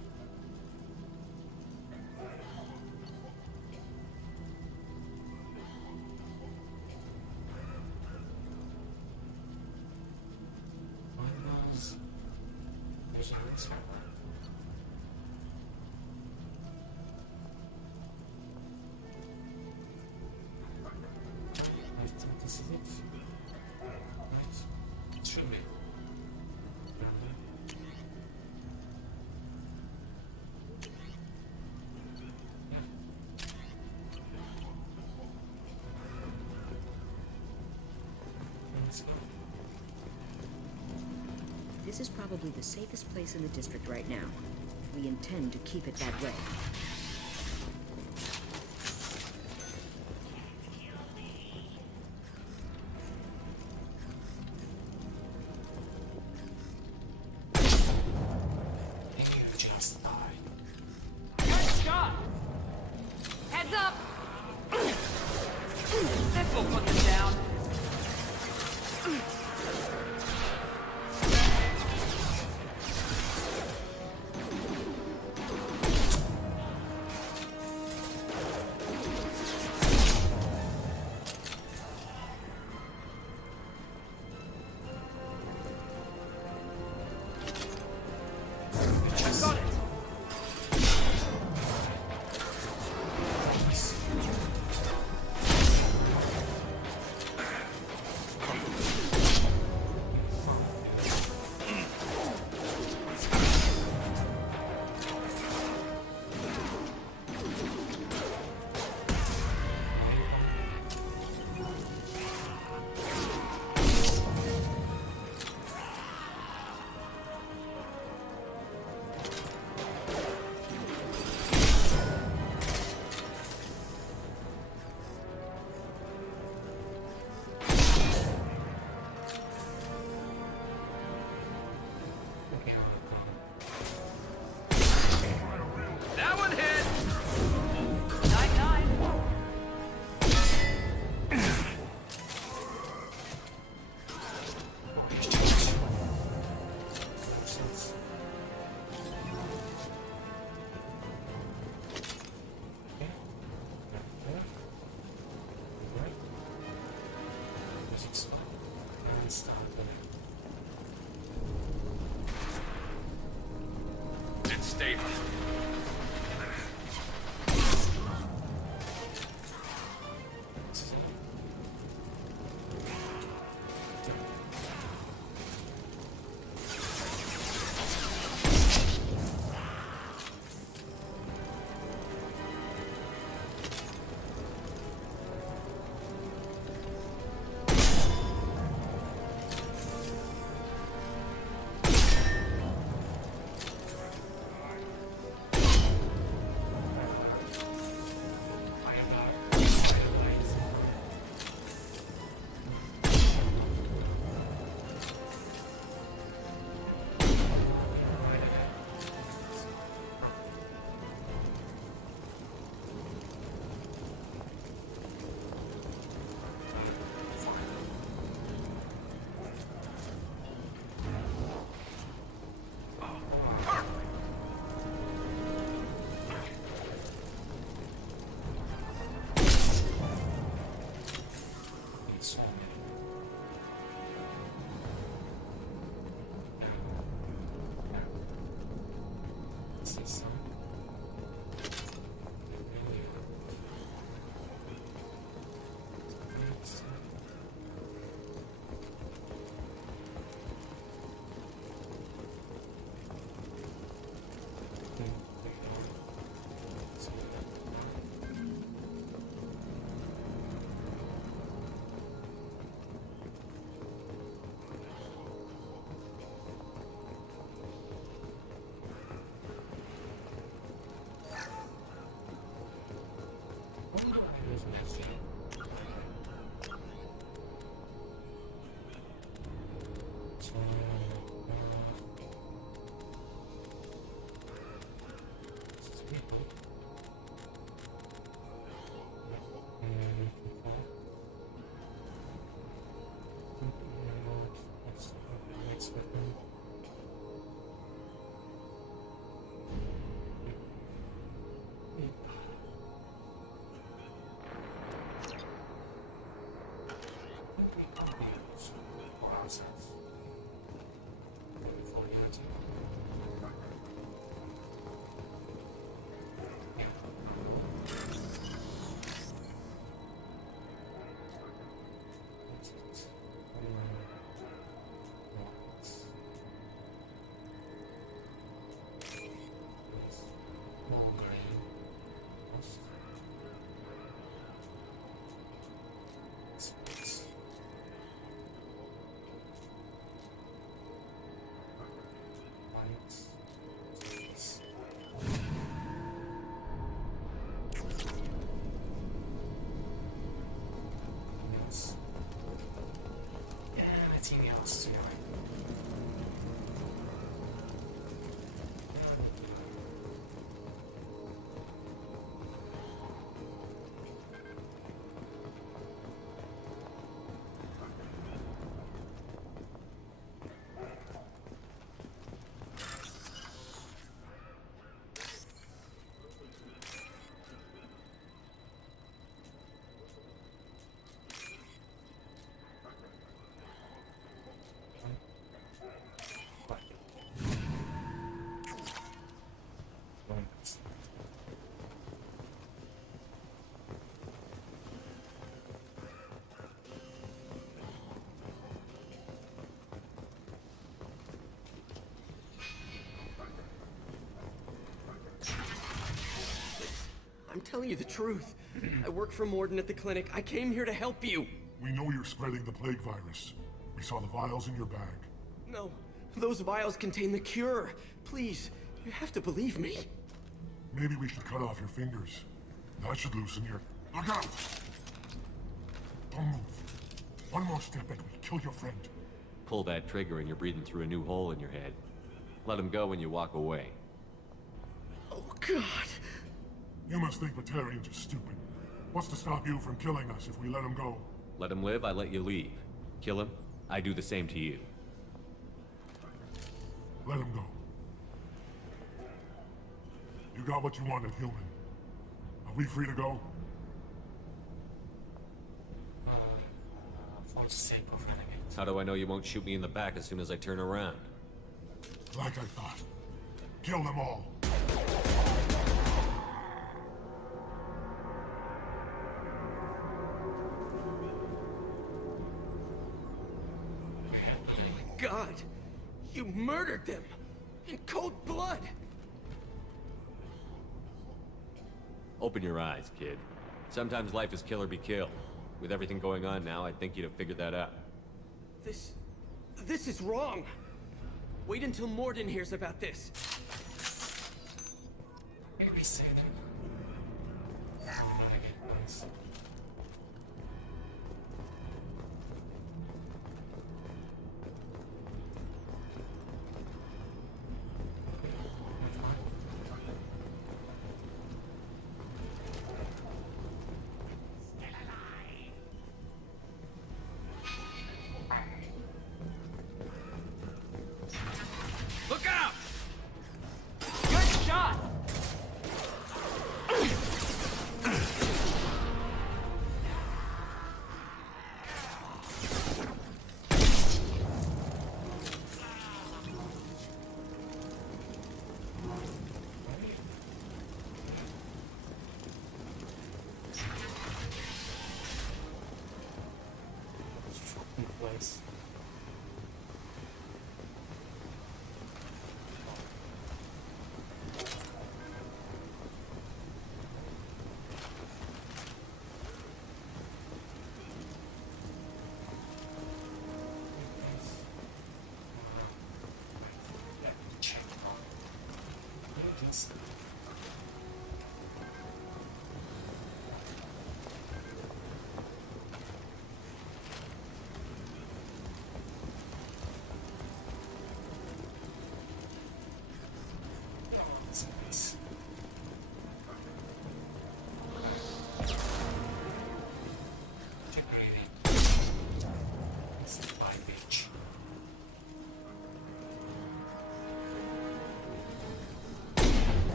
I think this is it. Right? It should be. This is probably the safest place in the district right now. We intend to keep it that way. Just die. Good shot! Heads up! This will put them down. That one hit! 9-9. It's stable. I'm telling you the truth. I work for Morden at the clinic. I came here to help you. We know you're spreading the plague virus. We saw the vials in your bag. No, those vials contain the cure. Please, you have to believe me. Maybe we should cut off your fingers. That should loosen your... Look out! Don't move. One more step and we kill your friend. Pull that trigger and you're breathing through a new hole in your head. Let him go when you walk away. Oh, God. You must think Batarians are stupid. What's to stop you from killing us if we let him go? Let him live, I let you leave. Kill him, I do the same to you. Let him go. You got what you wanted, human. Are we free to go? For the sake of Renegade. How do I know you won't shoot me in the back as soon as I turn around? Like I thought. Kill them all. God, you murdered them in cold blood. Open your eyes, kid. Sometimes life is kill or be killed. With everything going on now, I'd think you'd have figured that out. This is wrong. Wait until Morden hears about this. Maybe say them. Renegade ones. Look out! Good shot! Fucking place.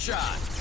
Headshot!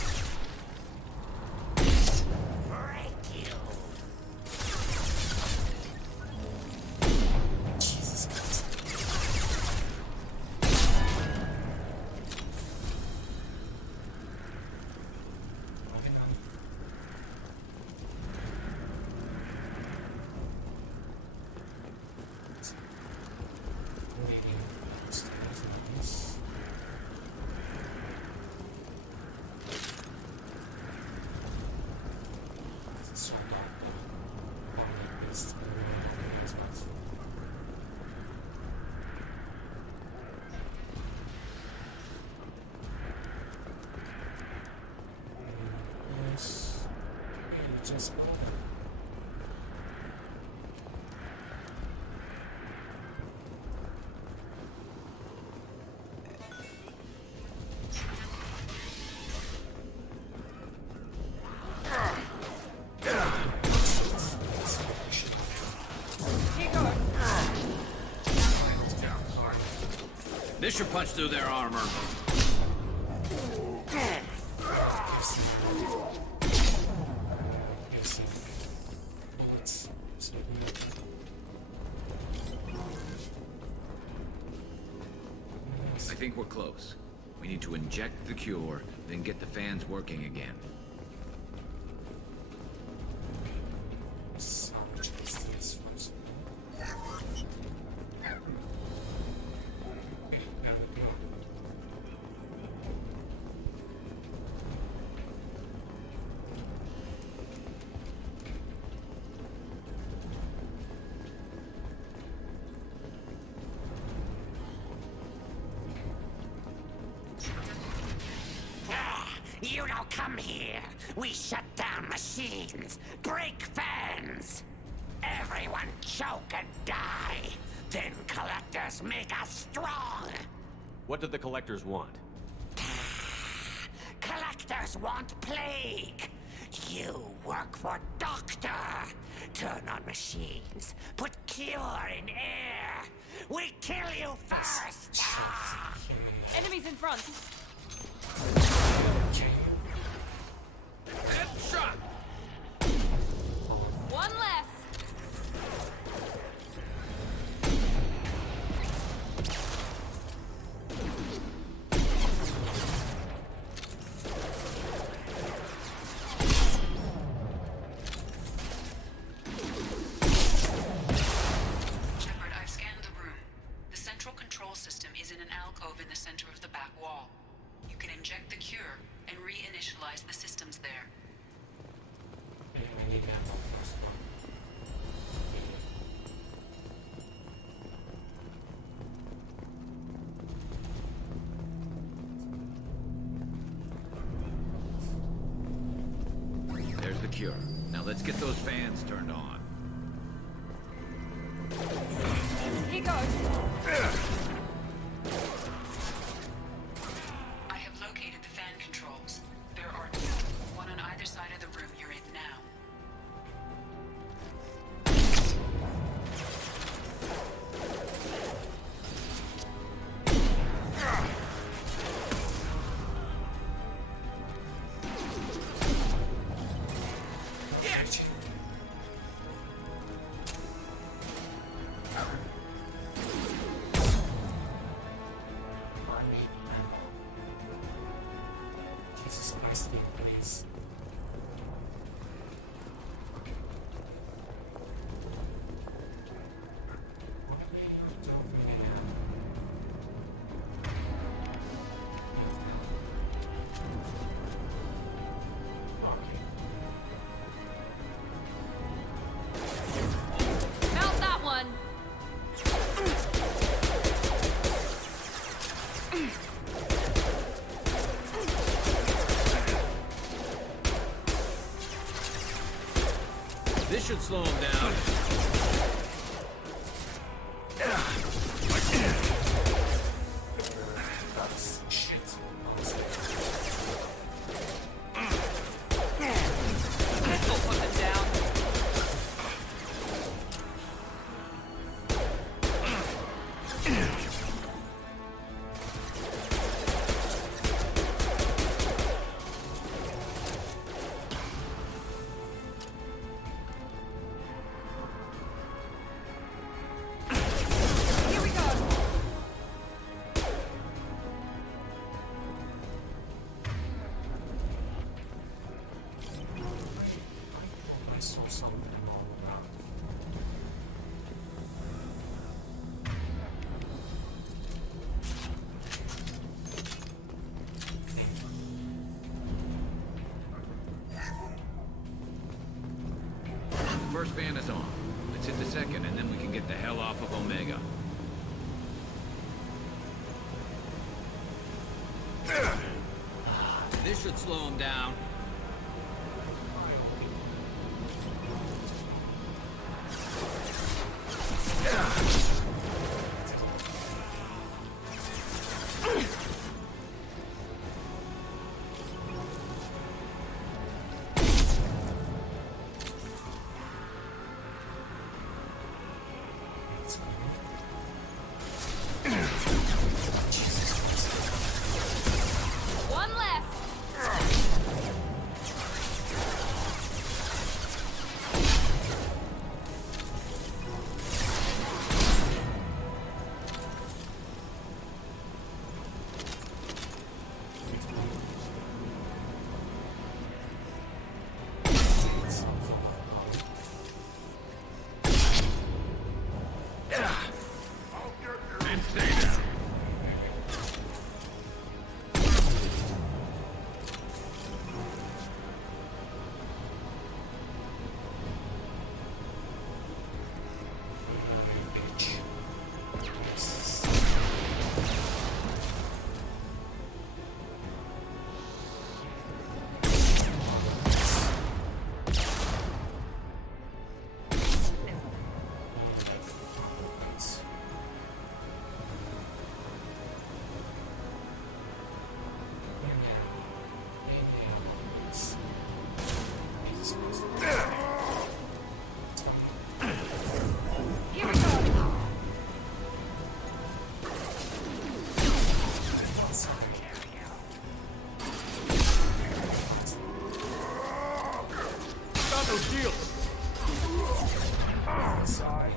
Just This should punch through their armor. I think we're close. We need to inject the cure, then get the fans working again. You don't come here. We shut down machines, break fans. Everyone choke and die. Then collectors make us strong. What did the collectors want? Collectors want plague. You work for Doctor. Turn on machines. Put cure in air. We kill you first. Enemies in front. Headshot! One less. Shepard, I've scanned the room. The central control system is in an alcove in the center of the back wall. You can inject the cure and reinitialize the systems there. There's the cure. Now let's get those fans turned on. Here goes. I have located the fan controls. There are two, one on either side of the room you're in now. Jesus Christ, please. Mount that one. This should slow him down. This'll put them down. first fan is on. Let's hit the second, and then we can get the hell off of Omega. This should slow him down. One less. And stay down. Got no shields. Inside.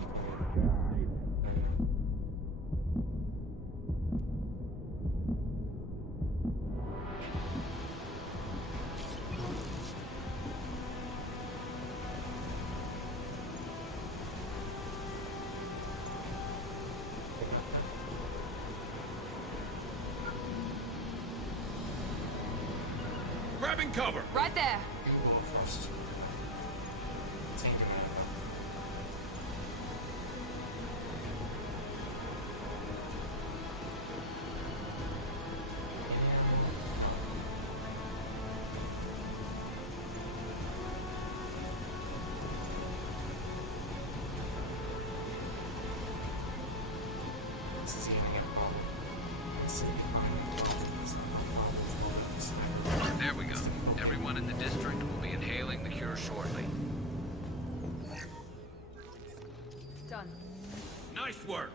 Grabbing cover. Right there. There we go. Everyone in the district will be inhaling the cure shortly. Done. Nice work.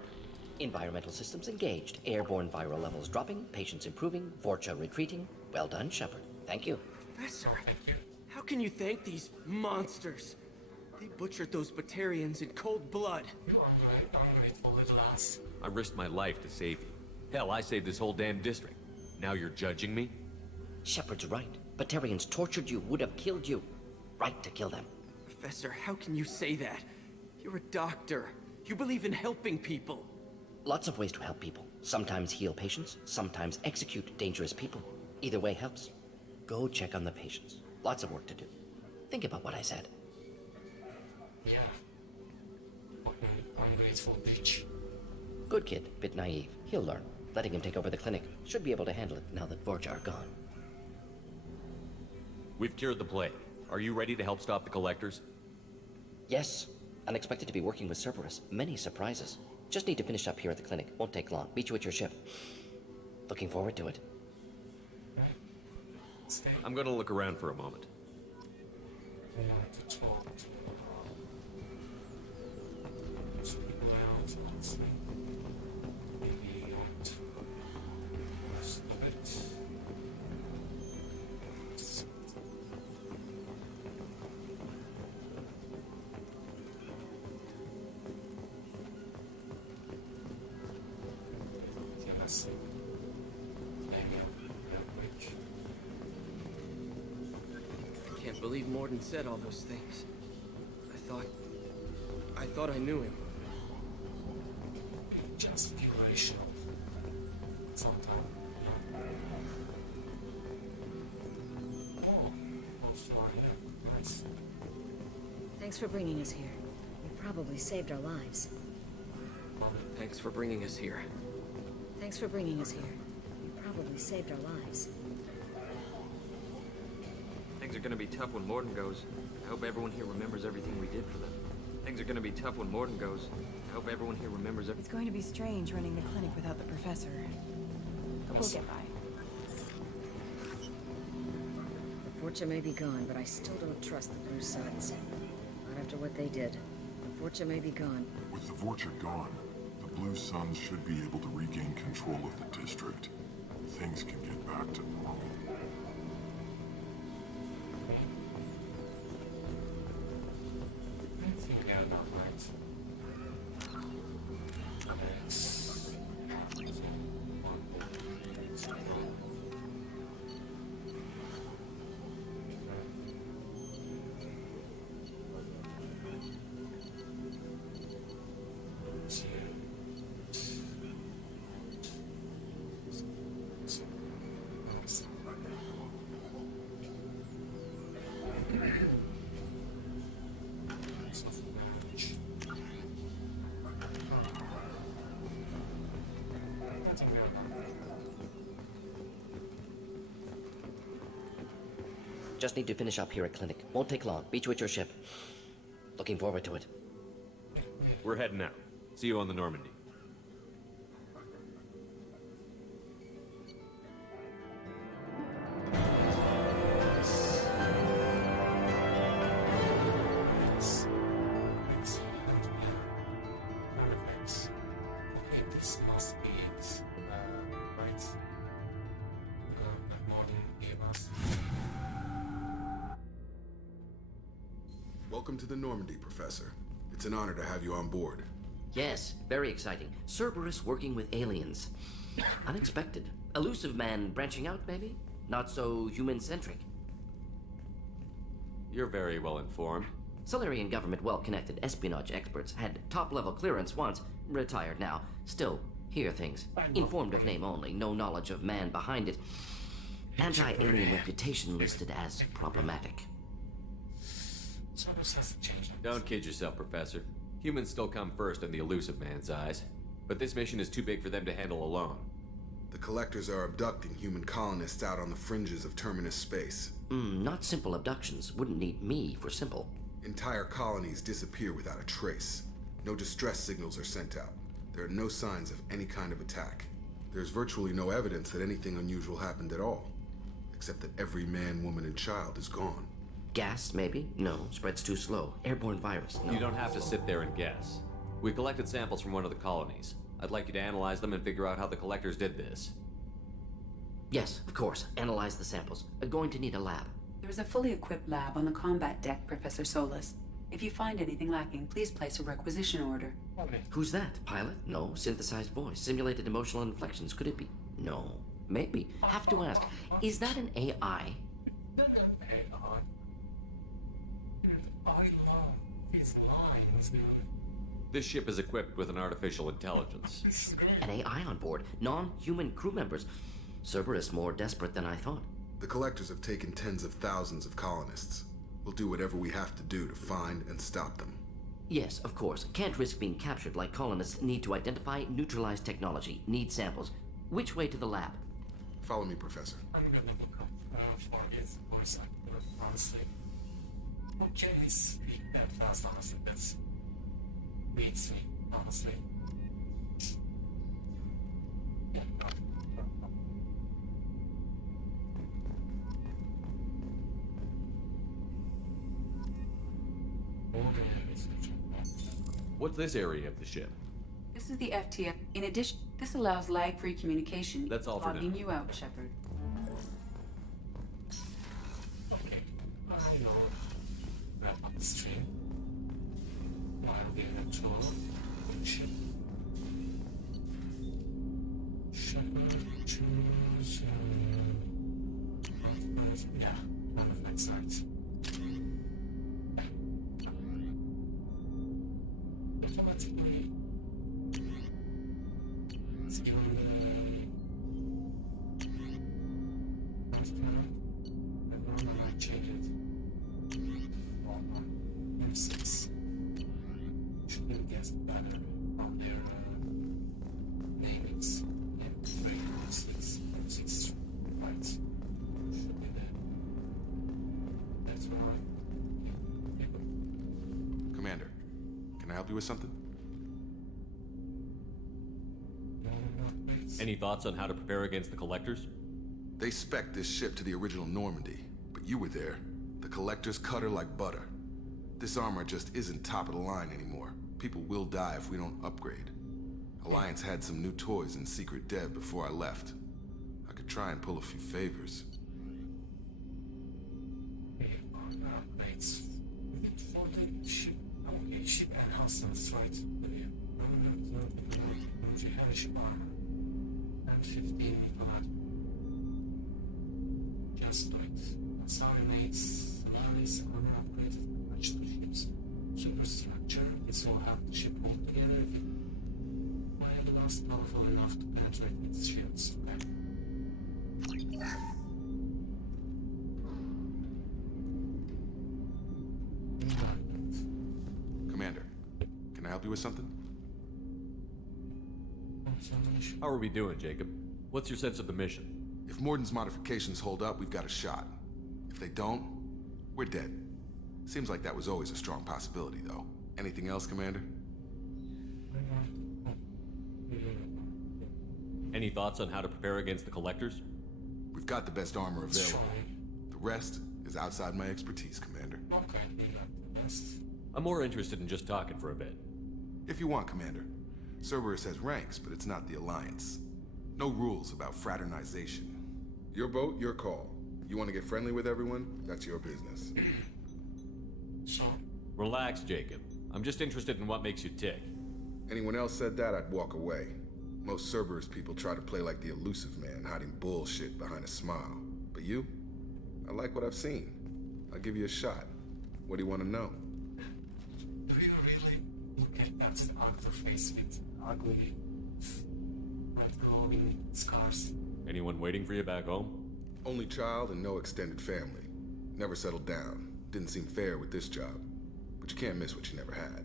Environmental systems engaged. Airborne viral levels dropping. Patients improving. Vorcha retreating. Well done, Shepard. Thank you. Professor, how can you thank these monsters? They butchered those Batarians in cold blood. You are ungrateful little ass. I risked my life to save you. Hell, I saved this whole damn district. Now you're judging me? Shepard's right. Batarians tortured you, would have killed you. Right to kill them. Professor, how can you say that? You're a doctor. You believe in helping people. Lots of ways to help people. Sometimes heal patients, sometimes execute dangerous people. Either way helps. Go check on the patients. Lots of work to do. Think about what I said. Yeah. Ungrateful bitch. Good kid, bit naive. He'll learn. Letting him take over the clinic. Should be able to handle it now that Vorcha are gone. We've cured the plague. Are you ready to help stop the collectors? Yes. Unexpected to be working with Cerberus. Many surprises. Just need to finish up here at the clinic. Won't take long. Meet you at your ship. Looking forward to it. I'm gonna look around for a moment. Yes. I can't believe Morden said all those things. I thought I knew him. Just be rational. Sometimes. Oh, nice. Thanks for bringing us here. You probably saved our lives. Thanks for bringing us here. Thanks for bringing us here. You probably saved our lives. Things are gonna be tough when Morden goes. I hope everyone here remembers everything we did for them. Things are gonna be tough when Morden goes. I hope everyone here remembers It's going to be strange running the clinic without the professor. But we'll get by. The Fortune may be gone, but I still don't trust the Blue Suns. Not after what they did. The Fortune may be gone. With the Vorcha gone, the Blue Suns should be able to regain control of the district. Things can get back to normal. I think they are not right. Just need to finish up here at clinic. Won't take long. Beach with your ship. Looking forward to it. We're heading out. See you on the Normandy. This must be it. Right. That Morden gave us. Welcome to the Normandy, Professor. It's an honor to have you on board. Yes, very exciting. Cerberus working with aliens. Unexpected. Elusive man branching out, maybe? Not so human-centric. You're very well informed. Solarian government well-connected espionage experts had top-level clearance once, retired now. Still, hear things. Informed of name only, no knowledge of man behind it. Anti-alien reputation listed as problematic. Don't kid yourself, Professor. Humans still come first in the elusive man's eyes. But this mission is too big for them to handle alone. The Collectors are abducting human colonists out on the fringes of Terminus space. Not simple abductions. Wouldn't need me for simple. Entire colonies disappear without a trace. No distress signals are sent out. There are no signs of any kind of attack. There's virtually no evidence that anything unusual happened at all. Except that every man, woman, and child is gone. Gas, maybe? No. Spreads too slow. Airborne virus? No. You don't have to sit there and guess. We collected samples from one of the colonies. I'd like you to analyze them and figure out how the Collectors did this. Yes, of course. Analyze the samples. Going to need a lab. There is a fully equipped lab on the combat deck, Professor Solis. If you find anything lacking, please place a requisition order. Who's that? Pilot? No. Synthesized voice. Simulated emotional inflections. Could it be? No. Maybe. Have to ask. Is that an AI? This ship is equipped with an artificial intelligence. An AI on board. Non-human crew members. Cerberus more desperate than I thought. The Collectors have taken tens of thousands of colonists. We'll do whatever we have to do to find and stop them. Yes, of course. Can't risk being captured like colonists need to identify, neutralize technology, need samples. Which way to the lab? Follow me, Professor. I'm gonna look up for his voice actor, honestly. Who can speak that fast, honestly? That's beats me, honestly. What's this area of the ship? This is the FTF. In addition, this allows lag-free communication. That's all for now. Logging you out, Shepard. Okay, I know that upstream. While we were told, ship. Shepard choose. Yeah, one of my sides. Automatically. Let's go on the last one. I don't know how I change it. M6. gets better on their namings and frequencies. Six, right? Should be there. That's right. Commander, can I help you with something? Any thoughts on how to prepare against the Collectors? They spec'd this ship to the original Normandy, but you were there. The Collectors cut her like butter. This armor just isn't top of the line anymore. People will die if we don't upgrade. Alliance had some new toys in secret dev before I left. I could try and pull a few favors. Upgrades. For the ship. Okay, ship enhancements, right? Heavy ship armor. And 15 blood. Just do it. Sorry, mates. Allies armor upgraded match to ships. Superstructure. This will help the ship hold together if it while the last powerful enough to penetrate its shields. Okay. Commander, can I help you with something? How are we doing, Jacob? What's your sense of the mission? If Morden's modifications hold up, we've got a shot. If they don't, we're dead. Seems like that was always a strong possibility, though. Anything else, Commander? Any thoughts on how to prepare against the Collectors? We've got the best armor available. The rest is outside my expertise, Commander. I'm more interested in just talking for a bit. If you want, Commander. Cerberus has ranks, but it's not the Alliance. No rules about fraternization. Your boat, your call. You want to get friendly with everyone? That's your business. Relax, Jacob. I'm just interested in what makes you tick. Anyone else said that, I'd walk away. Most Cerberus people try to play like the elusive man, hiding bullshit behind a smile. But you? I like what I've seen. I'll give you a shot. What do you want to know? Do you really look at that ugly face with ugly, red glowing scars? Anyone waiting for you back home? Only child and no extended family. Never settled down. Didn't seem fair with this job. But you can't miss what you never had.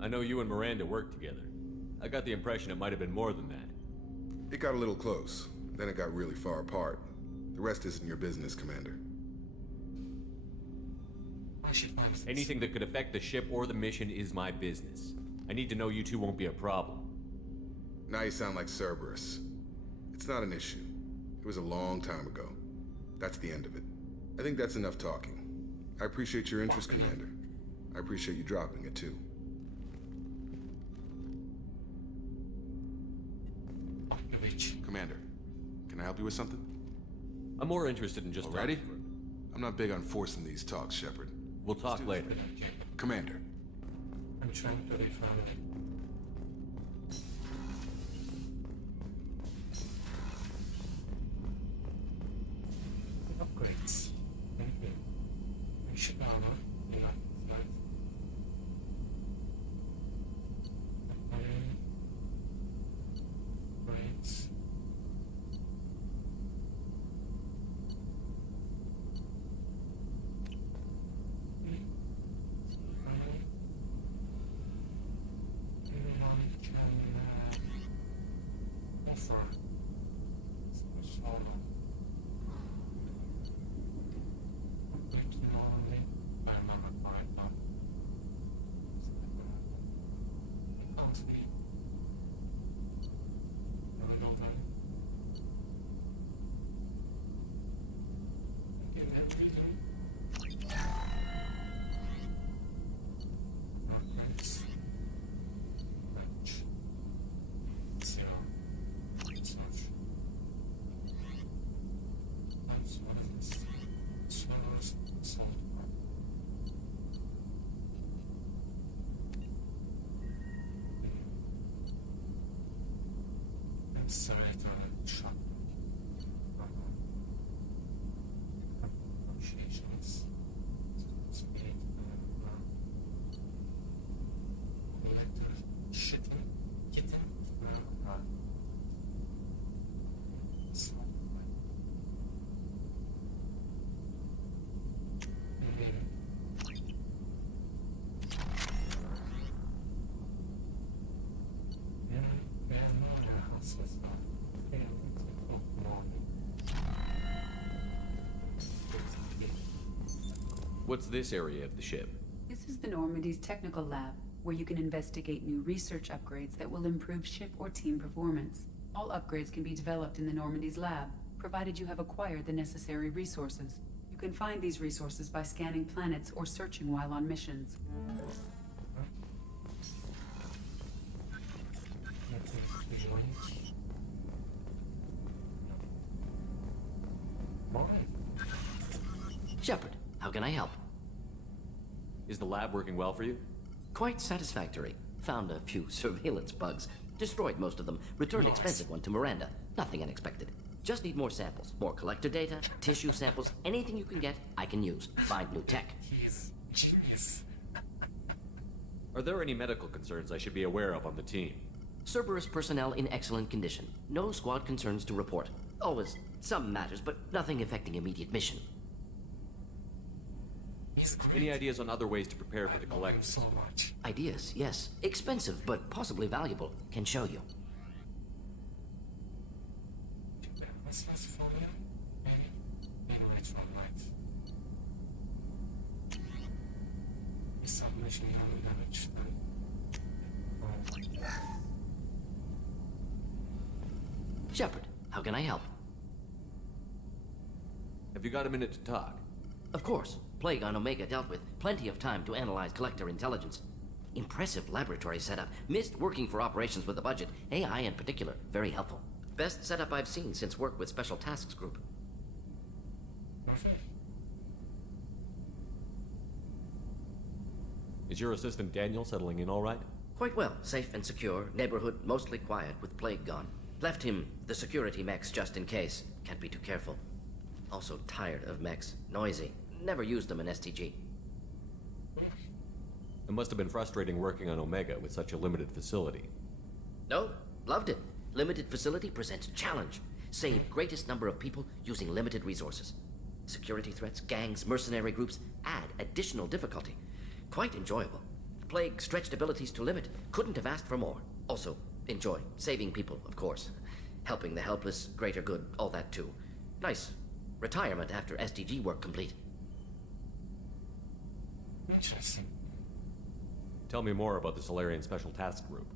I know you and Miranda worked together. I got the impression it might have been more than that. It got a little close. Then it got really far apart. The rest isn't your business, Commander. Anything that could affect the ship or the mission is my business. I need to know you two won't be a problem. Now you sound like Cerberus. It's not an issue. It was a long time ago. That's the end of it. I think that's enough talking. I appreciate your interest, Commander. I appreciate you dropping it, too. Commander, can I help you with something? I'm more interested in just Already? I'm not big on forcing these talks, Shepard. We'll talk later. Commander. I'm trying to be friendly. Upgrades. Thank you. We should armor. Yeah, right. Upgrades. What's this area of the ship? This is the Normandy's technical lab, where you can investigate new research upgrades that will improve ship or team performance. All upgrades can be developed in the Normandy's lab, provided you have acquired the necessary resources. You can find these resources by scanning planets or searching while on missions. Shepard, how can I help? Is the lab working well for you? Quite satisfactory. Found a few surveillance bugs. Destroyed most of them. Returned expensive one to Miranda. Nothing unexpected. Just need more samples. More collector data, tissue samples, anything you can get, I can use. Find new tech. Genius. Are there any medical concerns I should be aware of on the team? Cerberus personnel in excellent condition. No squad concerns to report. Always some matters, but nothing affecting immediate mission. Any ideas on other ways to prepare for the collector? So much. Ideas, yes. Expensive, but possibly valuable. Can show you. What's this for you? Right from right. Submission damage. Shepard, how can I help? Have you got a minute to talk? Of course. Plague on Omega dealt with. Plenty of time to analyze collector intelligence. Impressive laboratory setup. Missed working for operations with a budget. AI in particular. Very helpful. Best setup I've seen since work with Special Tasks Group. Is your assistant Daniel settling in all right? Quite well. Safe and secure. Neighborhood mostly quiet with Plague gone. Left him the security mechs just in case. Can't be too careful. Also tired of mechs. Noisy. Never used them in STG. It must have been frustrating working on Omega with such a limited facility. No, loved it. Limited facility presents challenge. Save greatest number of people using limited resources. Security threats, gangs, mercenary groups add additional difficulty. Quite enjoyable. Plague stretched abilities to limit. Couldn't have asked for more. Also, enjoy. Saving people, of course. Helping the helpless, greater good, all that too. Nice. Retirement after STG work complete. Interesting. Tell me more about the Solarian Special Task Group.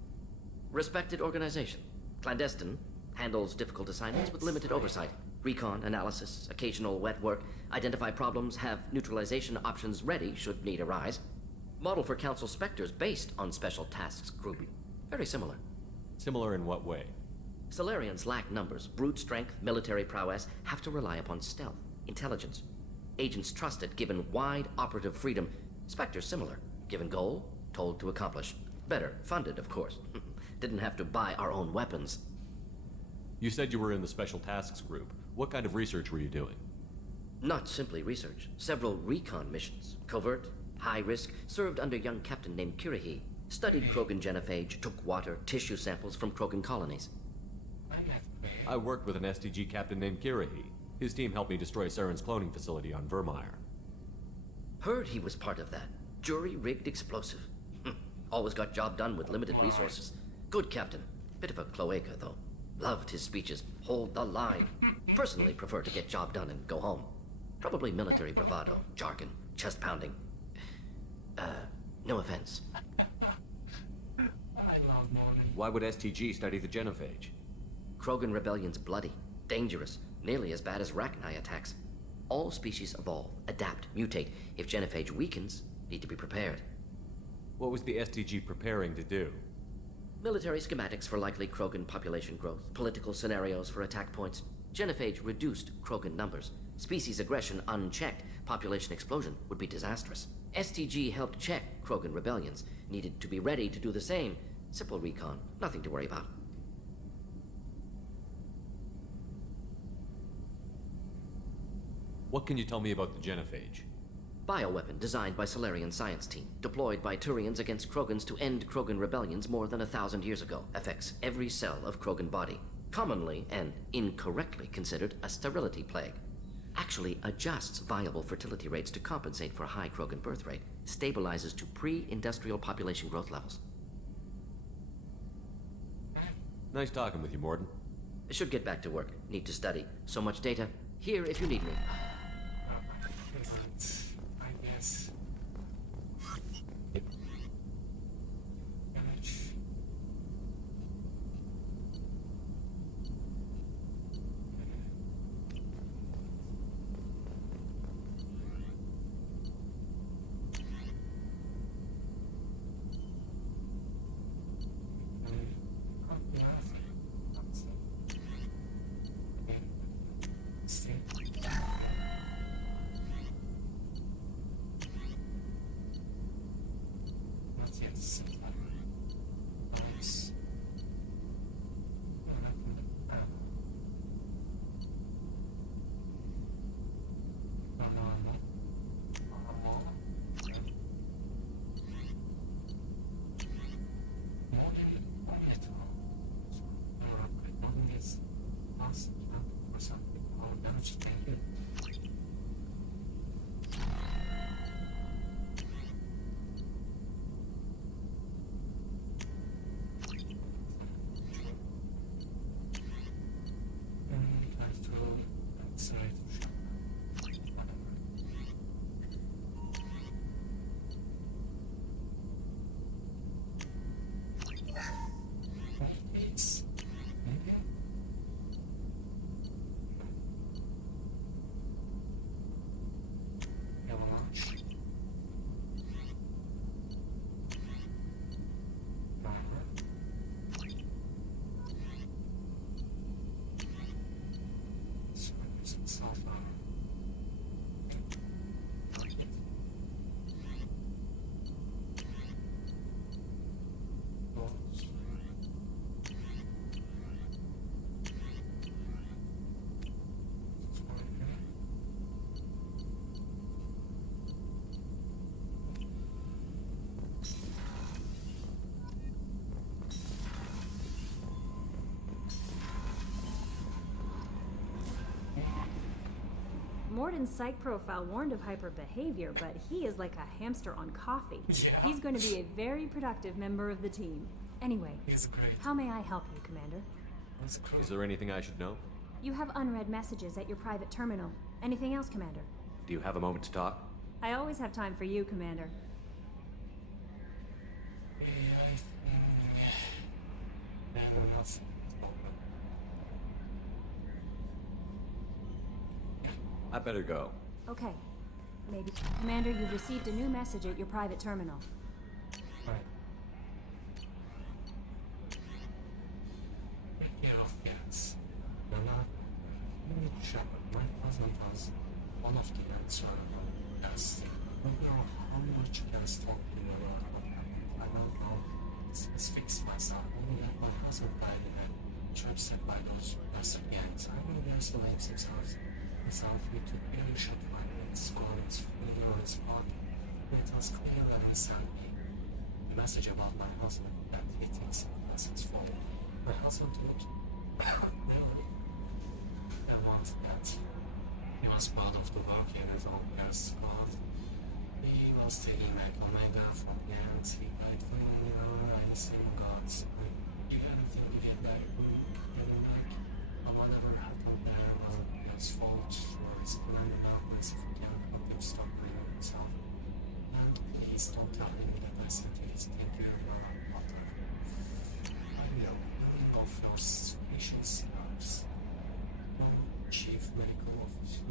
Respected organization. Clandestine. Handles difficult assignments with limited oversight. Recon, analysis, occasional wet work. Identify problems, have neutralization options ready should need arise. Model for Council Spectres based on Special Tasks Group. Very similar. Similar in what way? Solarians lack numbers, brute strength, military prowess, have to rely upon stealth, intelligence. Agents trusted, given wide operative freedom. Spectres similar, given goal, told to accomplish. Better, funded, of course. Didn't have to buy our own weapons. You said you were in the Special Tasks Group. What kind of research were you doing? Not simply research. Several recon missions. Covert, high risk, served under a young captain named Kirahi. Studied Krogan genophage, took water, tissue samples from Krogan colonies. I worked with an STG captain named Kirahi. His team helped me destroy Saren's cloning facility on Vermeer. Heard he was part of that. Jury-rigged explosive. Always got job done with limited resources. Good captain. Bit of a cloaca, though. Loved his speeches. Hold the line. Personally prefer to get job done and go home. Probably military bravado, jargon, chest pounding. No offense. Why would STG study the genophage? Krogan rebellion's bloody, dangerous, nearly as bad as Rachni attacks. All species evolve, adapt, mutate. If genophage weakens, need to be prepared. What was the STG preparing to do? Military schematics for likely Krogan population growth, political scenarios for attack points. Genophage reduced Krogan numbers. Species aggression unchecked, population explosion would be disastrous. STG helped check Krogan rebellions. Needed to be ready to do the same. Simple recon, nothing to worry about. What can you tell me about the genophage? Bioweapon designed by Solarian science team, deployed by Turians against Krogans to end Krogan rebellions more than 1,000 years ago. Affects every cell of Krogan body. Commonly and incorrectly considered a sterility plague. Actually adjusts viable fertility rates to compensate for a high Krogan birth rate. Stabilizes to pre-industrial population growth levels. Nice talking with you, Morden. Should get back to work. Need to study. So much data. Here if you need me. I guess. Morden's psych profile warned of hyper behavior, but he is like a hamster on coffee. Yeah. He's going to be a very productive member of the team. Anyway, how may I help you, Commander? Is there anything I should know? You have unread messages at your private terminal. Anything else, Commander? Do you have a moment to talk? I always have time for you, Commander. I better go. Okay. Maybe. Commander, you've received a new message at your private terminal. One of the men as I don't know how much can talk to you about I don't know. It's fixed myself. Only that my husband died in a trip set by those recipients. I know there's the names themselves. Myself, we took every shot right in its score, its fully on its spot. It was clear that he sent me a message about my husband that he thinks it was his fault. My husband told really I want that. He was part of the work in his own past squad. He was taking back Omega from the galaxy, right? Finally, I same gods. Anything he came back, getting back. Whatever happened there wasn't his fault, or his commanding darkness if he can't help him stop blaming himself. And please don't tell him that I said he's thinking about water. I know, only both those species nerves. No chief medical officer,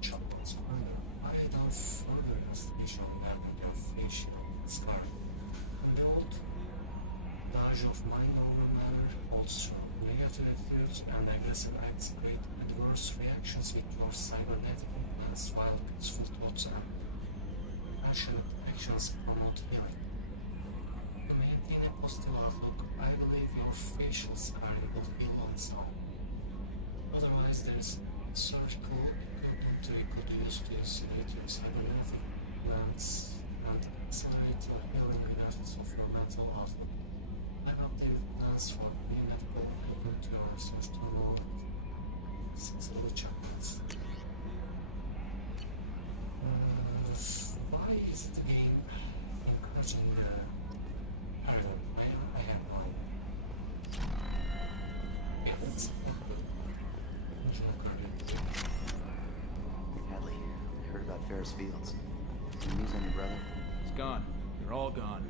Chapman Squire. I had a further investigation on that with their facial scar. And the old dodge of my normal manner holds true. Negative attitudes and aggressive acts create adverse reactions with your cybernetic implants, while peaceful thoughts and passionate actions promote healing. To maintain a positive outlook, I believe your facial scarring will heal on its own. Otherwise, there's surgical equipment we could use to sedate your cybernetic implants and accelerate the healing benefits of your mental outlook. I have updated plans for new medical equipment to your research to know since all the champions. Why is the game encouraging I have one. Hadley, I heard about Ferris Fields. Any news on your brother? He's gone. They're all gone.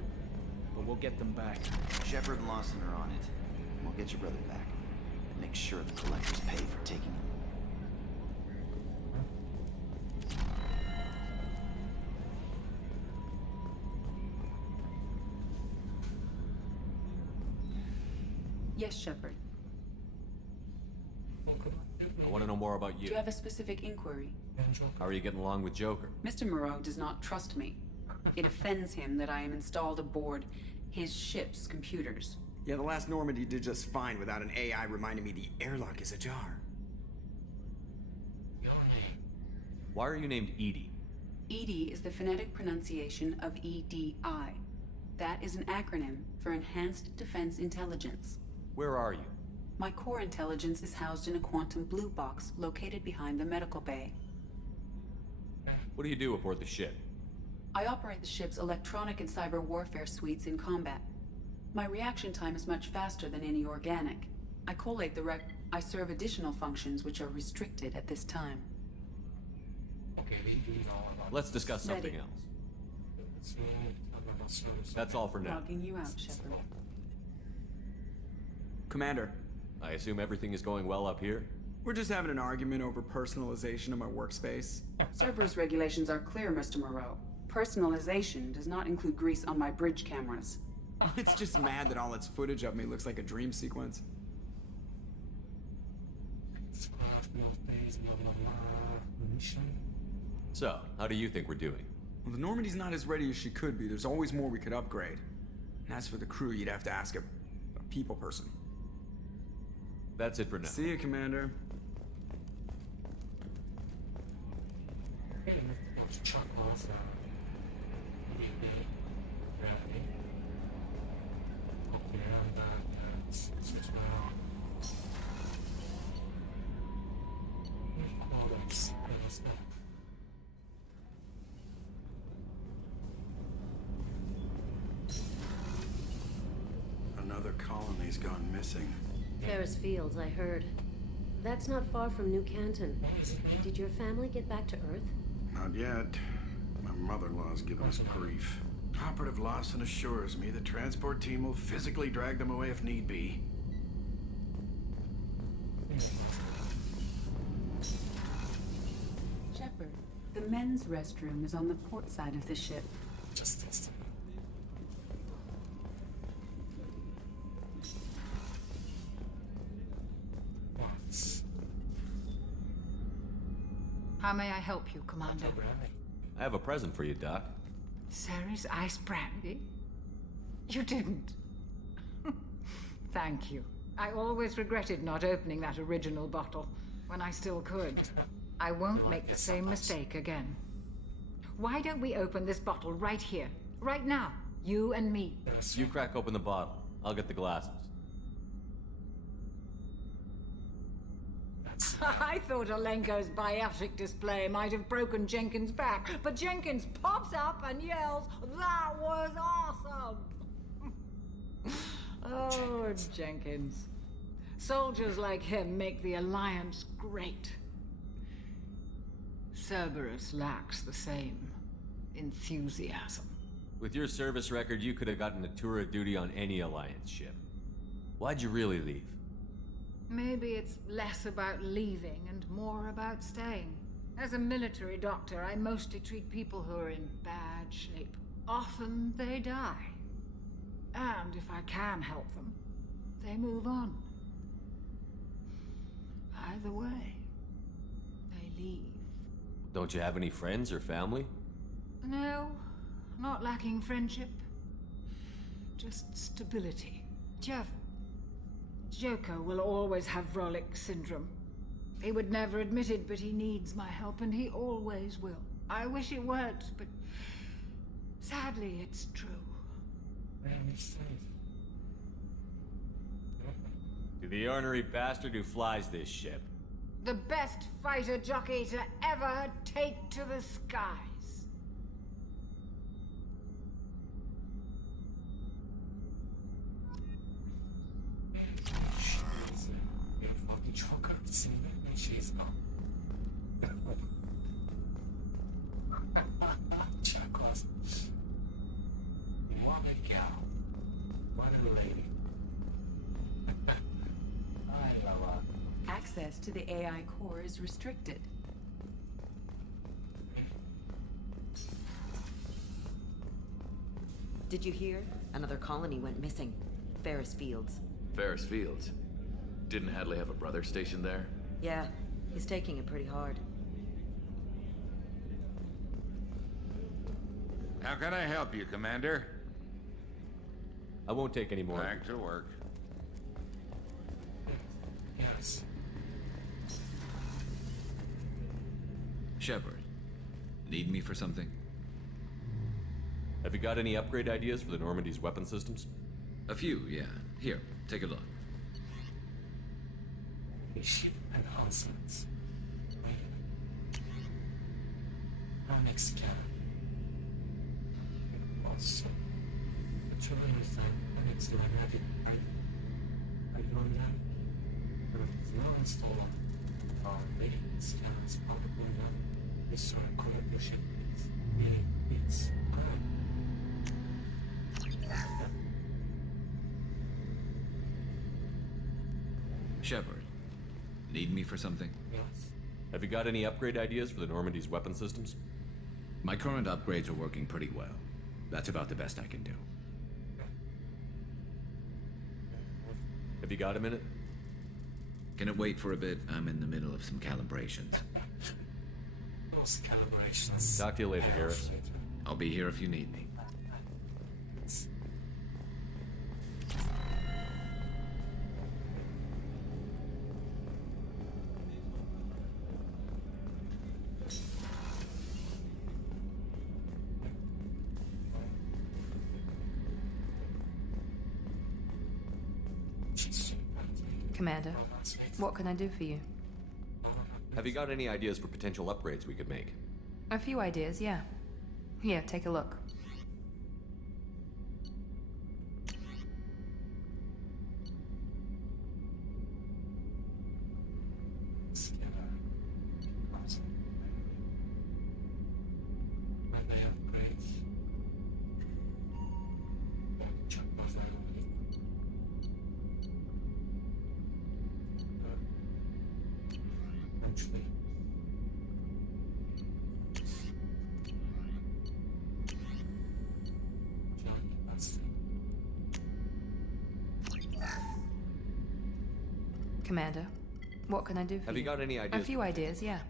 But we'll get them back. Shepard and Lawson are on it. We'll get your brother back. And make sure the collectors pay for taking him. Yes, Shepard. I want to know more about Do you. you have a specific inquiry? How are you getting along with Joker? Mr. Moreau does not trust me. It offends him that I am installed aboard His ship's computers. Yeah, the last Normandy did just fine without an AI reminding me the airlock is ajar. Why are you named Edie? EDI is the phonetic pronunciation of EDI. That is an acronym for Enhanced Defense Intelligence. Where are you? My core intelligence is housed in a quantum blue box located behind the medical bay. What do you do aboard the ship? I operate the ship's electronic and cyber warfare suites in combat. My reaction time is much faster than any organic. I collate the I serve additional functions which are restricted at this time. Let's discuss something else. That's all for now. Logging you out, Shepard. Commander. I assume everything is going well up here? We're just having an argument over personalization of my workspace. Cerberus regulations are clear, Mr. Moreau. Personalization does not include grease on my bridge cameras. It's just mad that all its footage of me looks like a dream sequence. So, how do you think we're doing? Well, the Normandy's not as ready as she could be. There's always more we could upgrade. And as for the crew, you'd have to ask a people person. That's it for now. See you, Commander. Another colony's gone missing. Ferris Fields, I heard. That's not far from New Canton. Did your family get back to Earth? Not yet. My mother-in-law's giving us grief. Operative Lawson assures me the transport team will physically drag them away if need be. Shepard, the men's restroom is on the port side of the ship. How may I help you, Commander? I have a present for you, Doc. Ceres ice brandy? You didn't. Thank you. I always regretted not opening that original bottle when I still could. I won't make the same mistake again. Why don't we open this bottle right here, right now? You and me. You crack open the bottle. I'll get the glasses. I thought Alenko's biotic display might have broken Jenkins' back, but Jenkins pops up and yells, "That was awesome!" Oh, Jenkins. Soldiers like him make the Alliance great. Cerberus lacks the same enthusiasm. With your service record, you could have gotten a tour of duty on any Alliance ship. Why'd you really leave? Maybe it's less about leaving and more about staying. As a military doctor, I mostly treat people who are in bad shape. Often they die. And if I can help them, they move on. Either way, they leave. Don't you have any friends or family? No, not lacking friendship. Just stability. Jeff, Joko will always have Vrolic syndrome. He would never admit it, but he needs my help, and he always will. I wish it weren't, but sadly, it's true. To the ornery bastard who flies this ship. The best fighter jockey to ever take to the skies. Access to the AI core is restricted. Did you hear? Another colony went missing. Ferris Fields. Ferris Fields? Didn't Hadley have a brother stationed there? Yeah, he's taking it pretty hard. How can I help you, Commander? I won't take any more. Back to work. Yes. Shepard, need me for something? Have you got any upgrade ideas for the Normandy's weapon systems? A few, yeah. Here, take a look. Ship enhancements. Our next scanner. Also, patrolling with the next Renegade. Are you on that? There's no installer. Our rating scanners probably not. This are collaboration. It's good. Shepard, need me for something? Yes. Have you got any upgrade ideas for the Normandy's weapon systems? My current upgrades are working pretty well. That's about the best I can do. Have you got a minute? Can it wait for a bit? I'm in the middle of some calibrations. Those calibrations. Talk to you later, Garrus. I'll be here if you need me. Commander, what can I do for you? Have you got any ideas for potential upgrades we could make? A few ideas, yeah. Here, take a look. Commander, what can I do for you? Have you got any ideas? A few ideas, yeah.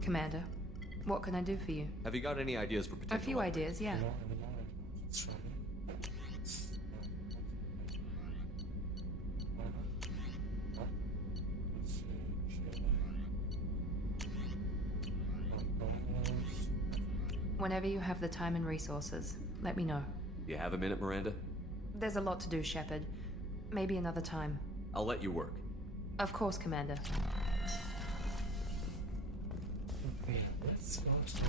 Commander, what can I do for you? Have you got any ideas for potential A few upgrades? ideas, yeah. Whenever you have the time and resources, let me know. You have a minute, Miranda? There's a lot to do, Shepard. Maybe another time. I'll let you work. Of course, Commander. Okay, let's go to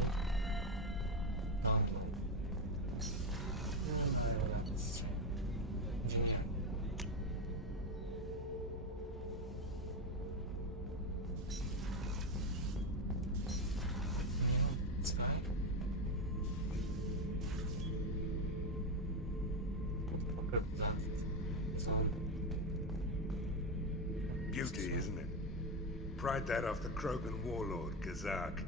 Beauty, isn't it? Pried that off the Krogan warlord, Kazak.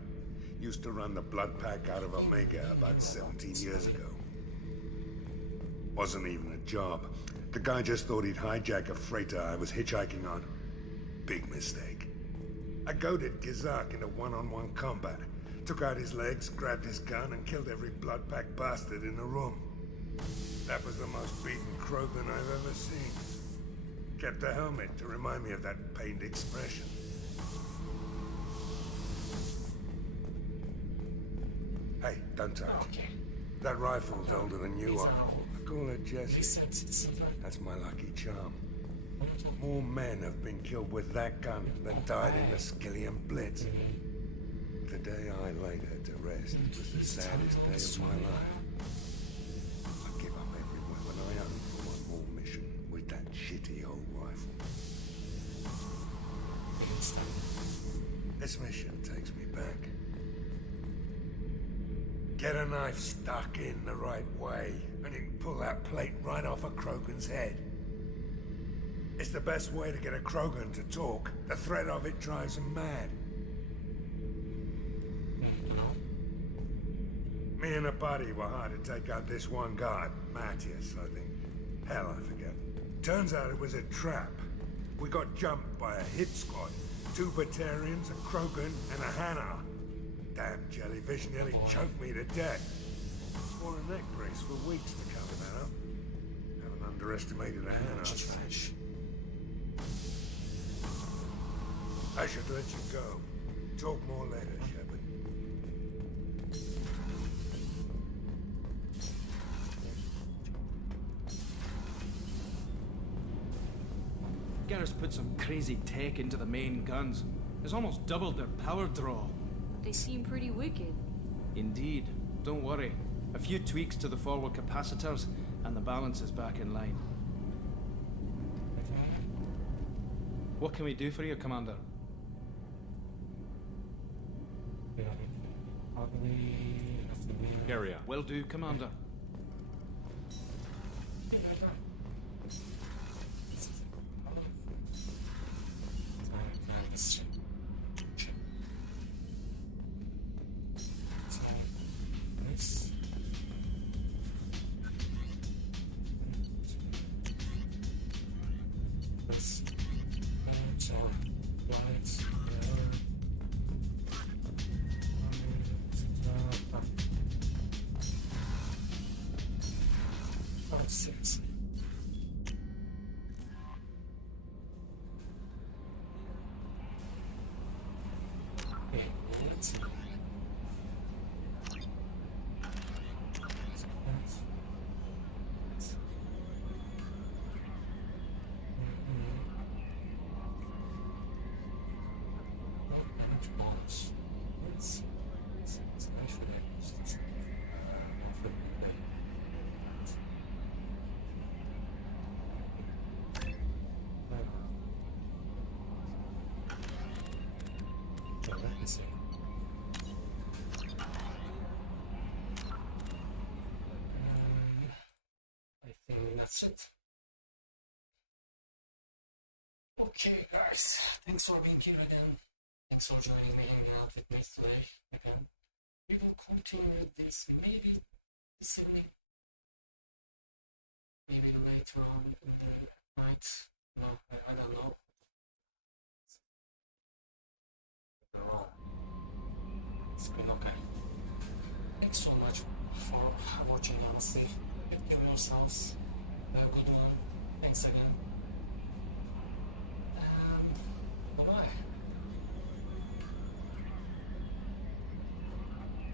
Used to run the blood pack out of Omega about 17 years ago. Wasn't even a job. The guy just thought he'd hijack a freighter I was hitchhiking on. Big mistake. I goaded Kazak into one-on-one combat. Took out his legs, grabbed his gun, and killed every blood pack bastard in the room. That was the most beaten Krogan I've ever seen. Kept a helmet to remind me of that pained expression. Hey, don't touch. That rifle's older than you are. I call her Jessie. That's my lucky charm. More men have been killed with that gun than died in the Skillian Blitz. The day I laid her to rest was the saddest day of my life. I give up every weapon I own for one more mission with that shitty old rifle. This mission takes me back. Get a knife stuck in the right way, and you can pull that plate right off a Krogan's head. It's the best way to get a Krogan to talk. The threat of it drives them mad. Me and a buddy were hired to take out this one guard, Matthias, I think. Hell, I forget. Turns out it was a trap. We got jumped by a hit squad. 2 Batarians, a Krogan, and a Hana. Damn jellyfish nearly choked me to death. Wore a neck brace for weeks to cover that up. Haven't underestimated a Hana. I should let you go. Talk more later, Shepard. Garrus put some crazy tech into the main guns. It's almost doubled their power draw. They seem pretty wicked. Indeed. Don't worry. A few tweaks to the forward capacitors, and the balance is back in line. What can we do for you, Commander? Carry on. Will do, Commander. I think that's it. Okay, guys, thanks for being here again. Thanks for joining me, hanging out with me today again. We will continue this maybe this evening, maybe later on in the night. No, I don't know. It's been okay. Thanks so much for watching, honestly. Take care of yourselves. Have a good one. Thanks again.